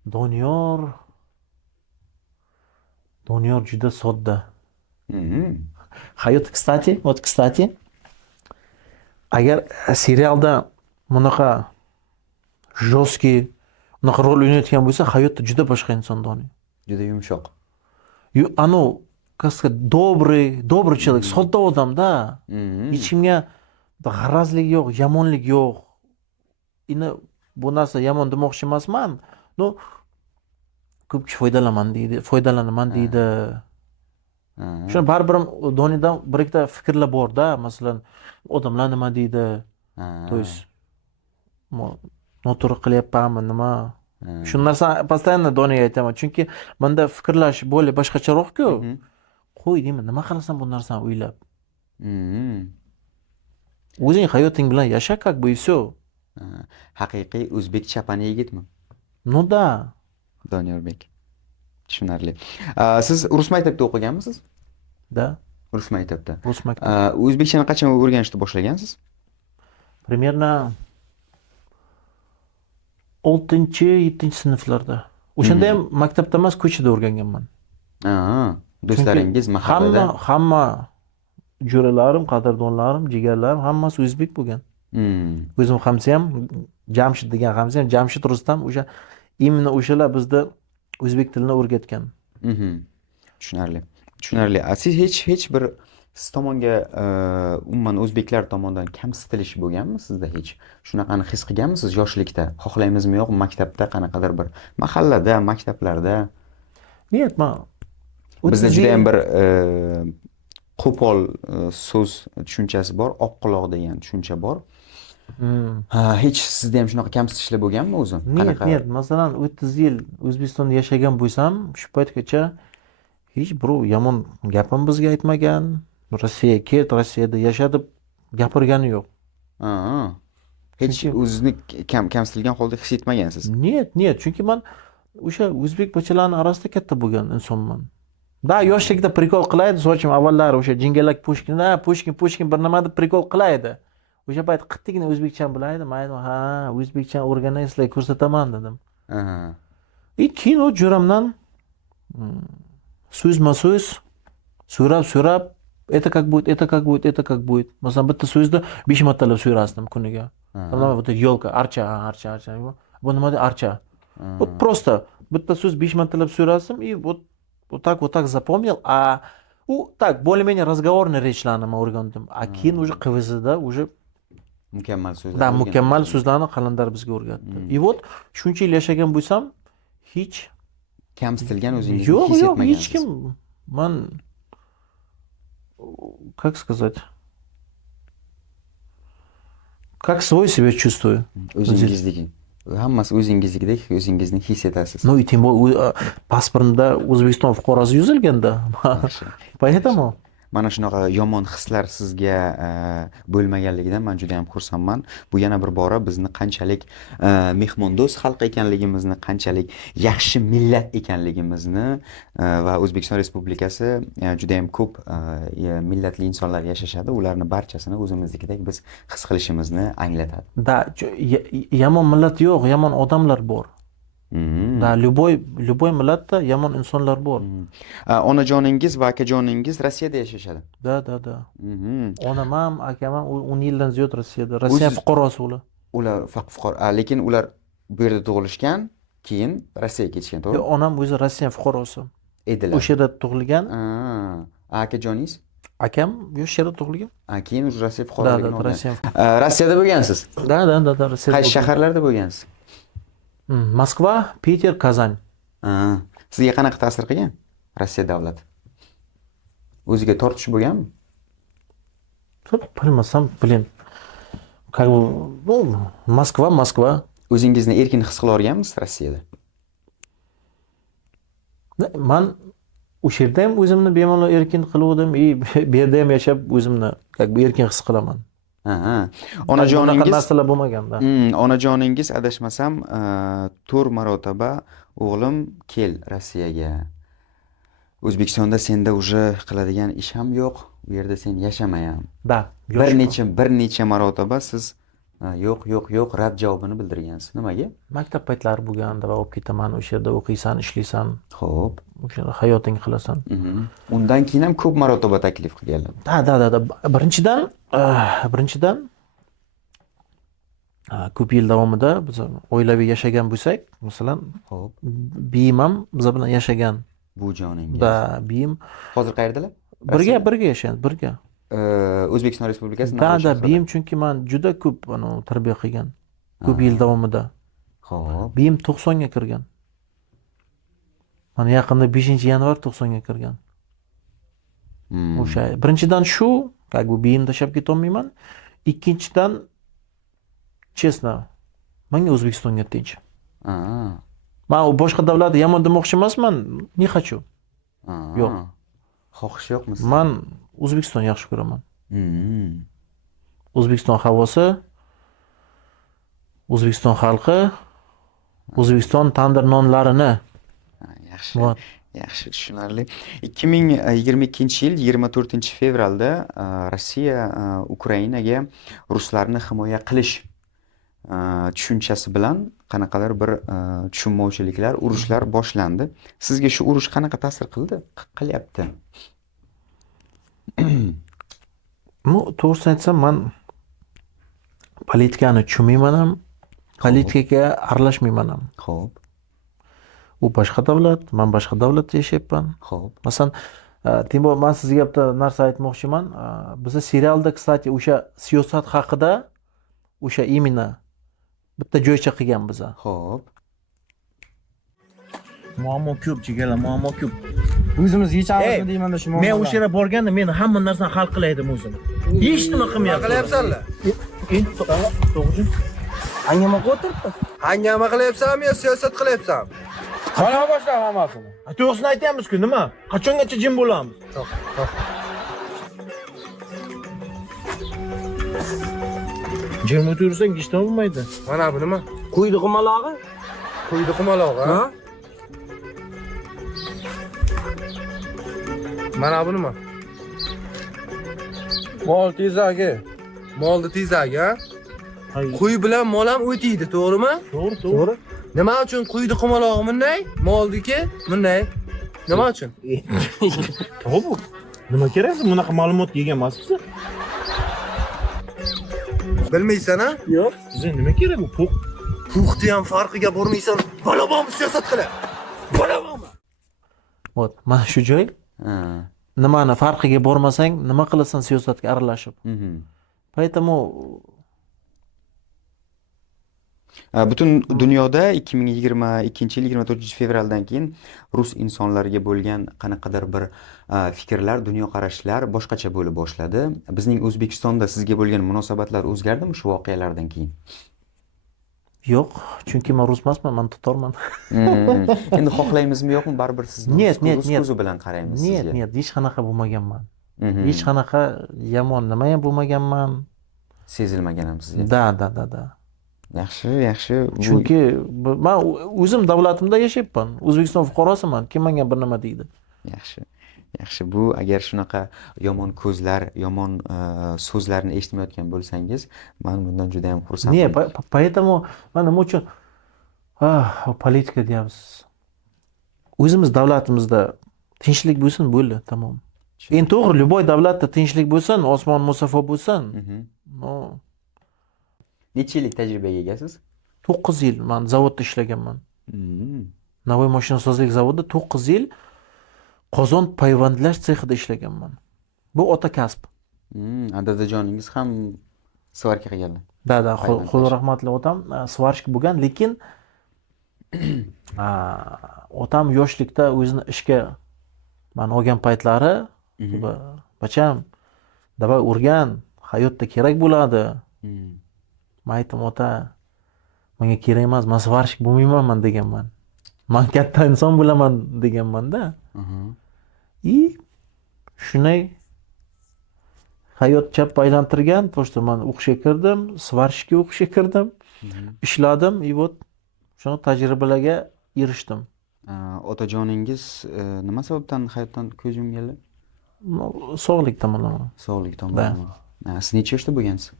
Doniyor juda sodda. Hayot, kстати, agar serialda bunaqa жесткий, bunaqa rol o'ynayotgan bo'lsa, hayotda juda boshqa inson Doniyor. Juda yumshoq. Как сказать, добрый человек, sodda odam-da. Hech kimga g'arazlik yo'q, yomonlik yo'q. Endi bu narsa yomon demoqchi emasman. No, ko'p kishi foydalanaman deydi. Shuni baribir Donidan bir ikkita fikrlar bor-da, masalan, odamlar nima deydi? То есть noto'g'ri qilyapmanmi, nima? Shu narsa постоянно Doniga aytaman, chunki menda fikrlash bo'lib boshqacharoq-ku. Qo'y deyman, nima qilasan bu narsani o'ylab? O'zing hayoting bilan yasha, как бы и всё. Haqiqiy o'zbek chapani yigitmi? Ну да. Doniyorbek. Tushunarli. Siz rus maktabida o'qiganmisiz? Да. Rus maktabida. Rus maktab. O'zbekchani qachon o'rganishni boshlagansiz? Примерно 6-7 sinflarda. O'shanda ham maktabda emas, ko'chada o'rganganman. Do'stlaringiz mahallada? Hamma jo'ralarim, qadrdonlarim, jigarlarim hammasi o'zbek bo'lgan. O'zim hamsi ham, Jamshid degan hamsi ham, Jamshid Rustam, o'sha imенно o'shalar bizda o'zbek tilini o'rgatgan. Tushunarli. Siz hech bir siz tomonga umuman o'zbeklar tomonidan kamsitilish bo'lganmi sizda hech? Shunaqani his qilganmisiz yoshlikda? Xohlaymizmi yo'q, maktabda qanaqadir bir mahallada, maktablarda Нет, man bizda juda ham bir qo'pol so'z tushunchasi bor, oq quloq degan tushuncha bor. Hech sizda ham shunaqa kamsitishlar bo'lganmi o'zi? Нет, masalan 30 yil O'zbekistonda yashagan bo'lsam, shu paytgacha hech birov yomon gapim bizga aytmagan. Rossiyaga ket, Rossiyada yasha deb gapirgani yo'q. Ha. Hech o'zizni kamsitilgan holda his etmagansiz. Нет, chunki men o'sha o'zbek bachalarini orasida katta bo'lgan insonman. Da yoshlikda prikol qilaydi, sochim avvallari o'sha jingalak Pushkin bir nima deb prikol qilaydi. O'sha payt qittigina o'zbekcham bilaydi, mayli, ha, o'zbekcham o'rganaysizlar, ko'rsataman dedim. Keyin u jo'ramdan so'zma-so'z so'rab, это как будет. Masalan, bitta so'zni 5 martalab so'rasdim kuniga. Nima bu yo'lka, archa. Bu nima deydi, archa. Вот просто bitta so'z 5 martalab so'rasim и вот так запомнил, а так более-менее разговорный речьlarni men o'rgandim. A keyin уже QVZda уже mukammal so'zlar. Da, mukammal so'zlarni qalandar bizga o'rgatdi. И вот shuncha yil yashagan bo'lsam, hech kamsitilgan o'zingizni his yo'q, etmagansiz. hech kim men как сказать? Как свой себя чувствую. O'zingizniki. Hammasi o'zingiznikidek o'zingizni his etasiz. Ну и тем более pasportimda O'zbekiston fuqarosi yozilganda. Поэтому Mana shunaqa yomon hislar sizga bo'lmaganligidan men juda ham xursandman. Bu yana bir bora bizni qanchalik mehmondo'st xalq ekanligimizni, qanchalik yaxshi millat ekanligimizni va O'zbekiston Respublikasi juda ham ko'p millatli insonlar yashashadi. Ularni barchasini o'zimiznikidek biz his qilishimizni anglatadi. Da, yomon millat yo'q, yomon odamlar bor. Da, любой millatda yomon insonlar bor. Onajoningiz va akajoningiz Rossiyada yashashadi. Da. Onam ham, akam ham 10 yildan ziyod Rossiyada. Rossiya fuqarosi ular. Ular fuqaro, lekin ular bu yerda tug'ilishgan, keyin Rossiyaga ketishgan, to'g'ri? Onam o'zi Rossiya fuqarosi. Edilar. O'sha yerda tug'ilgan. Akajoningiz? Akam o'sha yerda tug'ilgan. Keyin Rossiya fuqaroligini olgan. Rossiya. Rossiyada bo'lgansiz? Da, Rossiyada. Qaysi shaharlarda bo'lgansiz? Moskva, Peter, Kazan. Sizga qanaqa ta'sir qilgan Rossiya davlati? O'ziga tortish bo'lganmi? Bilmasam, bilin. Как бы, Moskva. O'zingizni erkin his qila olganmisiz Rossiyada? Men o'sha yerda ham o'zimni bemalol erkin qiluvdim, bu yerda ham yashab o'zimni erkin his qilaman. Onajoningiz narsalar bo'lmaganda. Onajoningiz adashmasam 4 marotaba o'g'lim kel Rossiyaga. O'zbekistonda senda уже qiladigan ish ham yo'q, u yerda sen yashama ham. Da, bir necha marotaba siz yo'q rad javobini bildirgansiz. Nimaga? Maktab paytlari bo'lganda va olib ketaman, o'sha yerda o'qiysan, ishlaysan. Xo'p. O'sha hayoting qilasan. Undan keyin ham ko'p marotaba taklif qilganlar. Da. Birinchidan ko'p yil davomida biz oilaviy yashagan bo'lsak, masalan, Xo'p. biyim ham biz bilan yashagan. Bu joningiz. Da, biyim Hozir qayerdalar? birga yashaymiz, birga. O'zbekiston Respublikasi Da, biyim chunki men juda ko'p tarbiya qilgan. Ko'p yil davomida. Xo'p. Biyim 90 ga kirgan. Mana yaqinda 5-yanvar 90 ga kirgan. O'sha birinchidan shu, biyim tashlab ketolmayman. Ikkinchidan chestno, menga O'zbekistonga tinch. Men boshqa davlatda yomon demoqchi emasman, не хочу. Yo'q. Xohish yo'qmi? Men O'zbekiston yaxshi ko'raman. O'zbekiston havosi, O'zbekiston xalqi, O'zbekiston tandir nonlarini. Yaxshi, tushunarli. 2022-yil 24-fevralda Rossiya Ukrainaga ruslarni himoya qilish tushunchasi bilan qanaqadir bir tushunmovchiliklar, urushlar boshlandi. Sizga shu urush qanaqa ta'sir qilyapti? To'g'risini aytsam, men politikani tushunmayman ham, politikaga aralashmayman ham. Xo'p. U boshqa davlat, men boshqa davlatda yashayapman. Xo'p. Masalan, Tем более man sizga bitta narsa aytmoqchiman. Bizni serialda, kстати, o'sha siyosat haqida o'sha именно bitta joycha qilgan biza. Xo'p. Muammo ko'p, jigarlar, muammo ko'p. O'zimiz yechamizmi deyman-da shu Men o'sha yerga borganda men hamma narsani hal qilay edim o'zim. Hech nima qilmayapman. qilyapsanlar? To'g'ri. Hangama o'tiribdi. Hangama qilyapsanmi yo siyosat qilyapsanmi? Qana boshla hammasini. To'g'risini aytyapmiz-ku, nima? Qachongacha jim bo'lamiz? Jim o'tirsang hech nima bo'lmaydi. Mana bu nima? Qo'ydi qumalog'i? Qo'ydi qumalog'i, ha? Mana bu nima? Mol tezagi. Molni tezagi, ha? Qo'y bilan mol ham o'tiydi, to'g'rimi? To'g'ri. Nima uchun qo'ydi qumalog'i bunday? Moldiki bunday. Nima uchun? To'g'ri. Nima kerak? Bunaqa ma'lumot yegan emasmiz. Bilmaysan, ha? Yo'q. Bizga nima kerak bu puq? Puxni ham farqiga bormaysan. Balabon siyosat qilib. Balabon. Vot, mana shu joy. Ha. Nimani farqiga bormasang, nima qilasan siyosatga aralashib. Поэтому Butun dunyoda 2022-yil 24-fevraldan keyin rus insonlariga bo'lgan qanaqadir bir fikrlar, dunyoqarashlar boshqacha bo'lib boshladi. Bizning O'zbekistonda sizga bo'lgan munosabatlar o'zgardimi shu voqealardan keyin? yo'q, chunki men rus emasman, men tatorman. Endi xohlaymizmi yo'qmi, baribir sizni rus ko'zi bilan qaraymiz sizga. Net, hech qanaqa bo'lmaganman. Hech qanaqa yomon nima ham bo'lmaganman. Sezilmagan ham sizga. Da. Yaxshi. Chunki men o'zim davlatimda yashayapman. O'zbekiston fuqarosiman. Kim menga bir nima deydi? Yaxshi. Bu agar shunaqa yomon ko'zlar, yomon so'zlarni eshitmayotgan bo'lsangiz, men bundan juda ham xursandman. Ne, поэтому men nima uchun politika deyapsiz. O'zimiz davlatimizda tinchlik bo'lsin, bo'ldi, tamom. Endi to'g'ri, любой davlatda tinchlik bo'lsin, osmon musaffo bo'lsin. No. Necha yillik tajribaga egasiz? 9 yil men zavodda ishlaganman. Navoiy mashinasozlik zavodida 9 yil qozon payvandlash sexida ishlaganman. Bu ota kasb. Dadajoningiz ham svarka qilganlar. Da, xudo rahmatli otam svarshka bo'lgan, lekin otam yoshlikda o'zini ishga men olgan paytlari, bacham, davay o'rgan, hayotda kerak bo'ladi. Men aytdim, ota, menga kerak emas, men svarshik bo'lmayman deganman. Men katta inson bo'laman deganman-da. Shunday hayot chap aylantirgan, to'shda men o'qishga kirdim, svarshikka o'qishga kirdim, ishladim, вот shuna tajribalarga erishdim. Otajoningiz nima sababdan hayotdan ko'z yumganlar? Sog'lik tomondan. Sog'lik tomondan. Siz necha yoshda bo'lgansiz?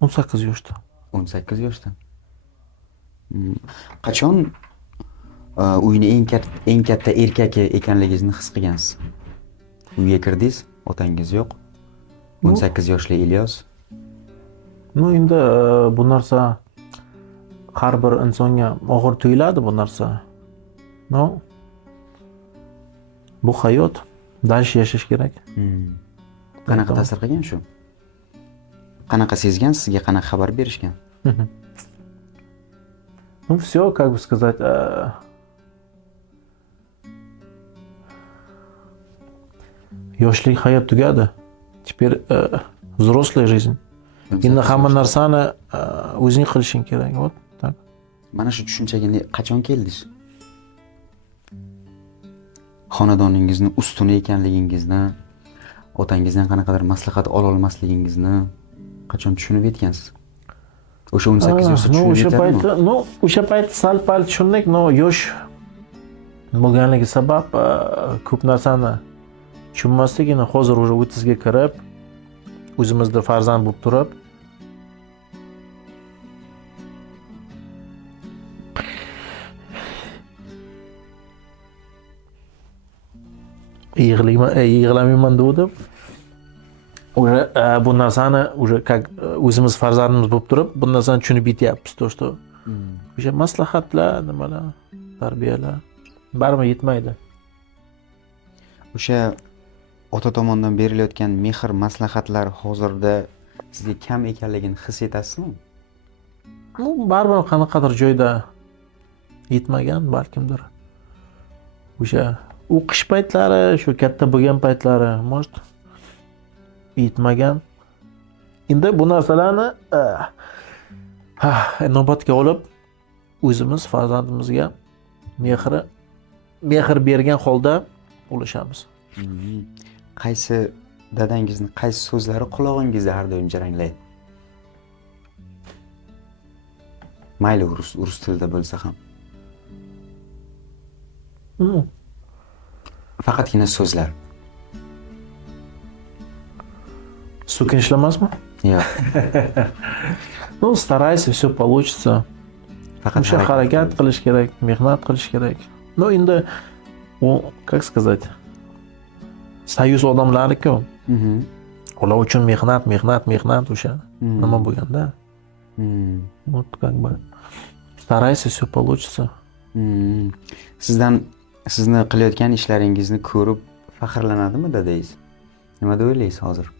18 yoshda. 18 yoshda. Qachon uyni eng katta erkak ekanligingizni his qilgansiz? Uyga kirdingiz, otangiz yo'q. 18 yoshli Ilyos. Endi bu narsa har bir insonga og'ir tuyuladi bu narsa. Bu hayot, dalish yashash kerak. Qanaqa ta'sir qilgan shu? Qanaqa sezgan, sizga qanaqa xabar berishgan? Все, как бы сказать, yoshlik hayot tugadi. Теперь взрослая жизнь. Endi hamma narsani o'zing qilishing kerak. Вот так. Mana shu tushunchaga qachon keldingiz? Xonadoningizni ustuni ekanligingizni, otangizdan qanaqadir maslahat ola olmasligingizni qachon tushunib yetgansiz? O'sha 18 yoshda tushunib yetdingizmi? O'sha payt sal-pal tushundik, yosh bo'lganligi sabab ko'p narsani tushunmasdik. Endi hozir уже 30 ga kirib, o'zimizda farzand bo'lib turib, yig'lamayman dedim. Bu narsani o'zimiz farzandimiz bo'lib turib, bu narsani tushunib yetyapmiz, to'shto. O'sha maslahatlar, nimalar, tarbiyalar baribir yetmaydi. O'sha ota tomonidan berilayotgan mehr maslahatlar hozirda sizga kam ekanligini his etasizmi? Bu baribir qanaqadir joyda yetmagan balkimdir. O'sha o'qish paytlari, shu katta bo'lgan paytlari, может, yetmagan. Endi bu narsalarni inobatga olib, o'zimiz farzandimizga mehr bergan holda bo'lishamiz. Qaysi dadangizni qaysi so'zlari qulog'ingizda har doim jaranglaydi? Mayli rus tilida bo'lsa ham. Faqatgina so'zlar. Sukin ishlamasmi? Yo'q. Ну, старайся, все получится. Faqat O'sha harakat qilish kerak, mehnat qilish kerak. Ну, endi u, как сказать, soyuz odamlari-ku. Ular uchun mehnat o'sha nima bo'lganda. Вот как бы старайся, все получится. Sizni qilayotgan ishlaringizni ko'rib faxrlanadimi dadangiz? Nima deb o'ylaysiz hozir?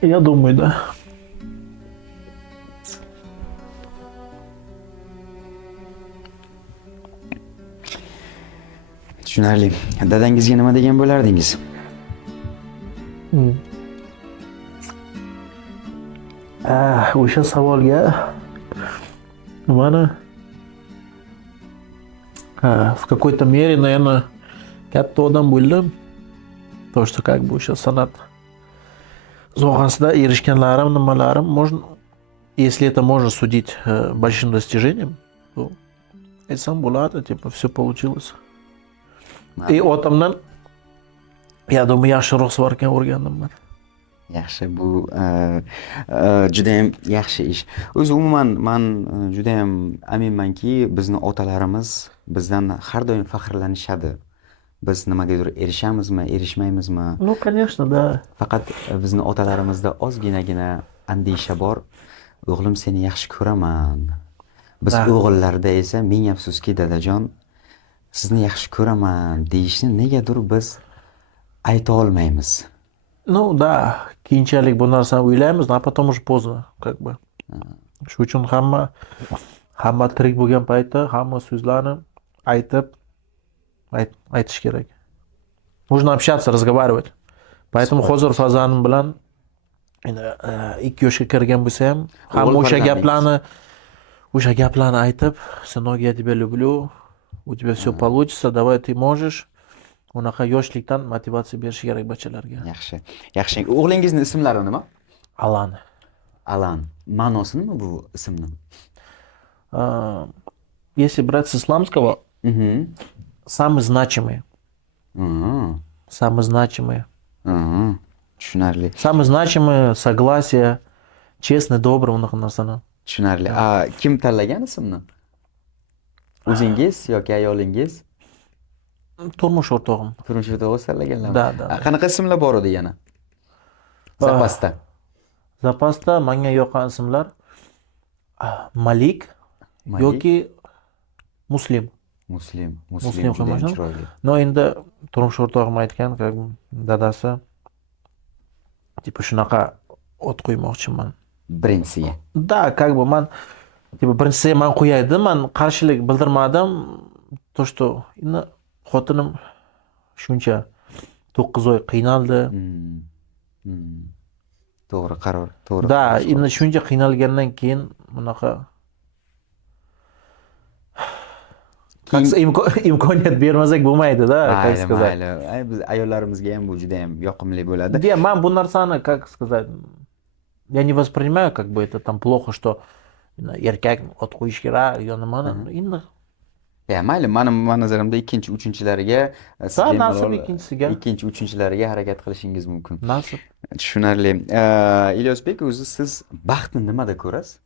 Я думаю, да. Tushunarli. Dadangizga nima degan bo'lardingiz? O'sha savolga mana в какой-то мере, наверное, katta odam bo'ldim. То, что как бы o'sha san'at sohasida erishganlarim, nimalarim, можно, если это можно судить большим достижением, то aytsam bo'ladi, типа, все получилось. И otamdan, я думаю, yaxshiroq svarkan o'rgandimman. Yaxshi, bu juda ham yaxshi ish. O'zi umuman men juda ham aminmanki, bizni otalarimiz bizdan har doim faxrlanishadi. Biz nimagadir erishamizmi, erishmaymizmi? Ну, конечно, да. Faqat bizni otalarimizda ozginagina andisha bor. O'g'lim seni yaxshi ko'raman. Biz o'g'illarda esa ming afsuski dadajon, sizni yaxshi ko'raman deyishni negadir biz ayta olmaymiz. Ну, да, keyinchalik bu narsani o'ylaymiz, a потом уже поздно, как бы. Shuning uchun hamma tirik bo'lgan paytda hamma so'zlarni aytish kerak. Нужно общаться, разговаривать. Поэтому hozir farzandim bilan 2 yoshga kirgan bo'lsa ham, hamma o'sha gaplarni aytib, сынок, я тебя люблю, у тебя все получится, давай ты можешь. Unaqa yoshlikdan motivatsiya berish kerak bachchalarga. Yaxshi. Yaxshi. O'g'lingizning ismlari nima? Alan. Alan. Ma'nosi nima bu ismning? Если брать с исламского, самый значимый. Самый значимый. Tushunarli. Самый значимый, согласие, честный, добрый, unaqa narsani. Tushunarli. Kim tanlagan ismni? O'zingiz yoki ayolingiz? Turmush o'rtog'im. Turmush o'rtog'ingiz tanlaganlar? Da. Qanaqa ismlar bor edi yana? Zapasda. Zapasda menga yoqqan ismlar Malik yoki Muslim. Muslim Muslim juda ham qo'ymoqchi. chiroyli. No, endi turmush o'rtog'im aytgan, dadasi типа shunaqa ot qo'ymoqchiman. Birinchisiga. Да, как бы men типа birinchisiga men qo'yaydim, men qarshilik bildirmadim. То, что endi xotinim shuncha 9 oy qiynaldi. To'g'ri qaror, to'g'ri. Da, endi shuncha qiynalgandan keyin bunaqa imkoniyat bermasak bo'lmaydi-da, как сказать. Mayli. Biz ayollarimizga ham bu juda ham yoqimli bo'ladi. Men bu narsani, как сказать, я не воспринимаю, как бы это там плохо, что erkak ot qo'yish kerak yo nimani. Endi Mayli, men nazarimda ikkinchi, uchinchilariga nasib ikkinchisiga. Ikkinchi, uchinchilariga harakat qilishingiz mumkin. Nasib. Tushunarli. Ilyosbek, o'zi siz baxtni nimada ko'rasiz?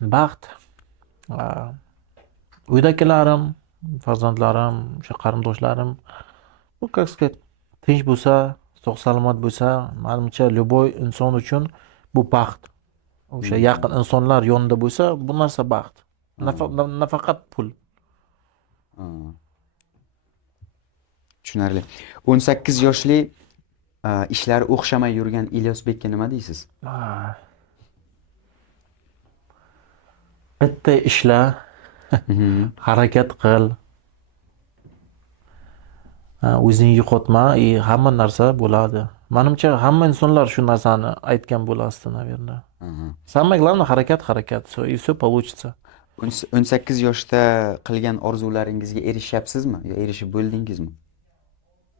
Baxt. Uydagilarim, farzandlarim, o'sha qarindoshlarim, bu как сказать, tinch bo'lsa, sog' salomat bo'lsa, menimcha любой inson uchun bu baxt. O'sha yaqin insonlar yonida bo'lsa, bu narsa baxt. Nafaqat pul. Tushunarli. 18 yoshli ishlari o'xshamay yurgan Ilyosbekka nima deysiz? Bitta ishla, harakat qil. O'zingni yo'qotma, hamma narsa bo'ladi. Menimcha hamma insonlar shu narsani aytgan bo'lasdi, наверное. Самое главное harakat, и все получится. 18 yoshda qilgan orzularingizga erishyapsizmi yo erishib bo'ldingizmi?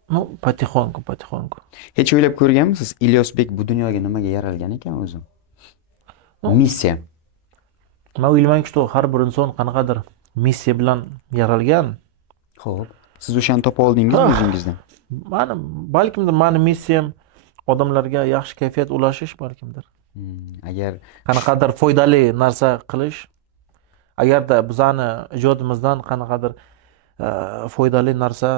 Ну, потихоньку. Hech o'ylab ko'rganmisiz, Ilyosbek bu dunyoga nimaga yaralgan ekan o'zi? Missiya. Men o'ylaymanki, что har bir inson qanaqadir missiya bilan yaralgan. Xo'p, siz o'shani topa oldingizmi o'zingizdan? Balkimdir meni missiyam odamlarga yaxshi kayfiyat ulashish balkimdir. Agar Qanaqadir foydali narsa qilish, agarda bizani ijodimizdan qanaqadir foydali narsa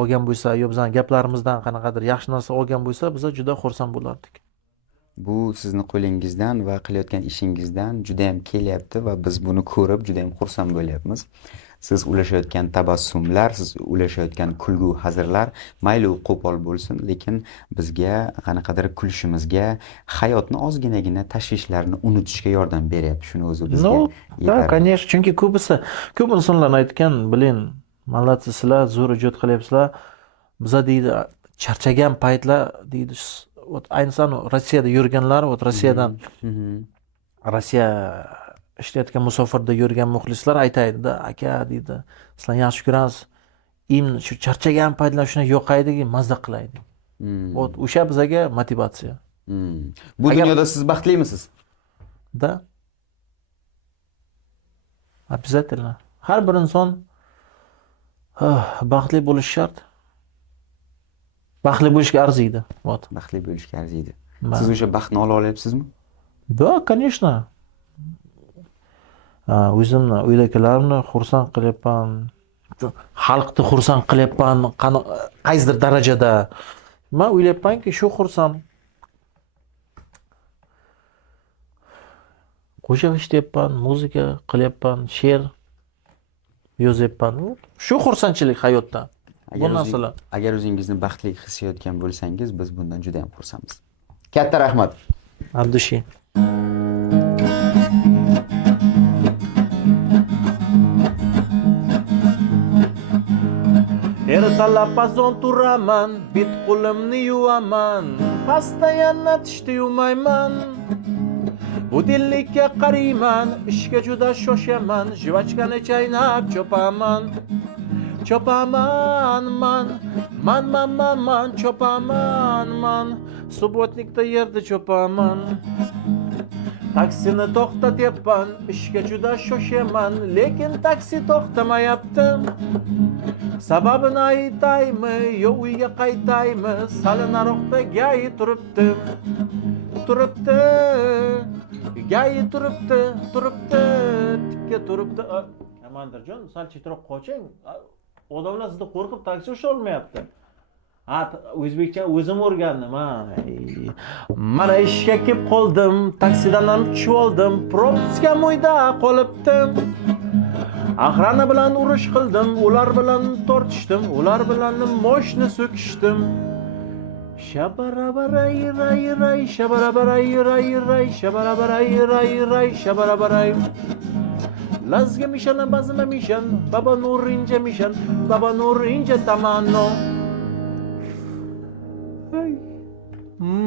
olgan bo'lsa, yo bizning gaplarimizdan qanaqadir yaxshi narsa olgan bo'lsa, biz juda xursand bo'lardik. bu sizni qo'lingizdan va qilayotgan ishingizdan juda ham kelyapti va biz buni ko'rib juda ham xursand bo'lyapmiz. Siz ulashayotgan tabassumlar, siz ulashayotgan kulgu hazirlar mayli u qo'pol bo'lsin, lekin bizga qanaqadir kulishimizga, hayotni ozginagina tashvishlarni unutishga yordam beryapti. Shuni o'zi bizga yetarli. Конечно, chunki ko'p insonlar aytgan, bilin, молодцы sizlar, zo'r ijod qilyapsizlar. Biza deydi, charchagan paytlar deydi, ayniqsa Rossiyada yurganlar, Rossiyadan Rossiya ishlayotgan musofirda yurgan muxlislar aytaydi-da, aka deydi, sizlar yaxshi ko'rasiz. Shu charchagan paytlar shuna yo'qaydiki, mazza qilaydi. O'sha bizga motivatsiya. Bu dunyoda siz baxtlimisiz? Da. Обязательно. Har bir inson baxtli bo'lishi shart. Baxtli bo'lishga arziydi. Baxtli bo'lishga arziydi. Siz o'sha baxtni ola olyapsizmi? Da, конечно. O'zimni uydagilarni xursand qilyapman. Xalqni xursand qilyapman, qaysidir darajada. Men o'ylayapmanki, shu xursand. Qo'shiq eshtyapman, muzika qilyapman, she'r yozyapman. Shu xursandchilik hayotda. Bu narsalar. Agar o'zingizni baxtli hissiyotgan bo'lsangiz, biz bundan juda ham xursandmiz. Katta rahmat. Abdushi. Ertalab azon turaman, bit qo'limni yuvaman, pastda yana tishni yumayman. Budillikka qarayman, ishga juda shoshaman, jivachkani chaynab chopaman. Chopaman man, chopaman man. Subotnikda yerda chopaman. Taksini to'xtatyapman, ishga juda shoshaman, lekin taksi to'xtamayapti. Sababini aytaymi, yo uyga qaytaymi, sali nariroqda gayi turibdi. Gayi turibdi, tikka turibdi. Komandirjon, sal chetroq qoching. Odamlar sizdan qo'rqib taksi usha olmayapti. O'zbekcha o'zim o'rgandim, Mana ishga kelib qoldim, taksidan ham tushib oldim, propska mo'yda qolibdim. Ahrana bilan urush qildim, ular bilan tortishdim, ular bilan moshni so'kishdim. Shabarabaray ray ray, shabarabaray ray ray, shabarabaray ray ray, shabarabaray. Lazga mishan, bazma mishan, baba nurinja mishan, baba nurinja tamano.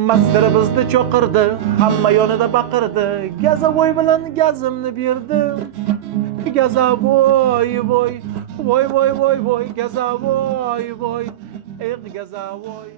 Mastir bizni cho'qirdi, hamma yonida baqirdi, gazavoy bilan gazimni berdi. Gazavoy voy, voy, gazavoy voy, gazavoy.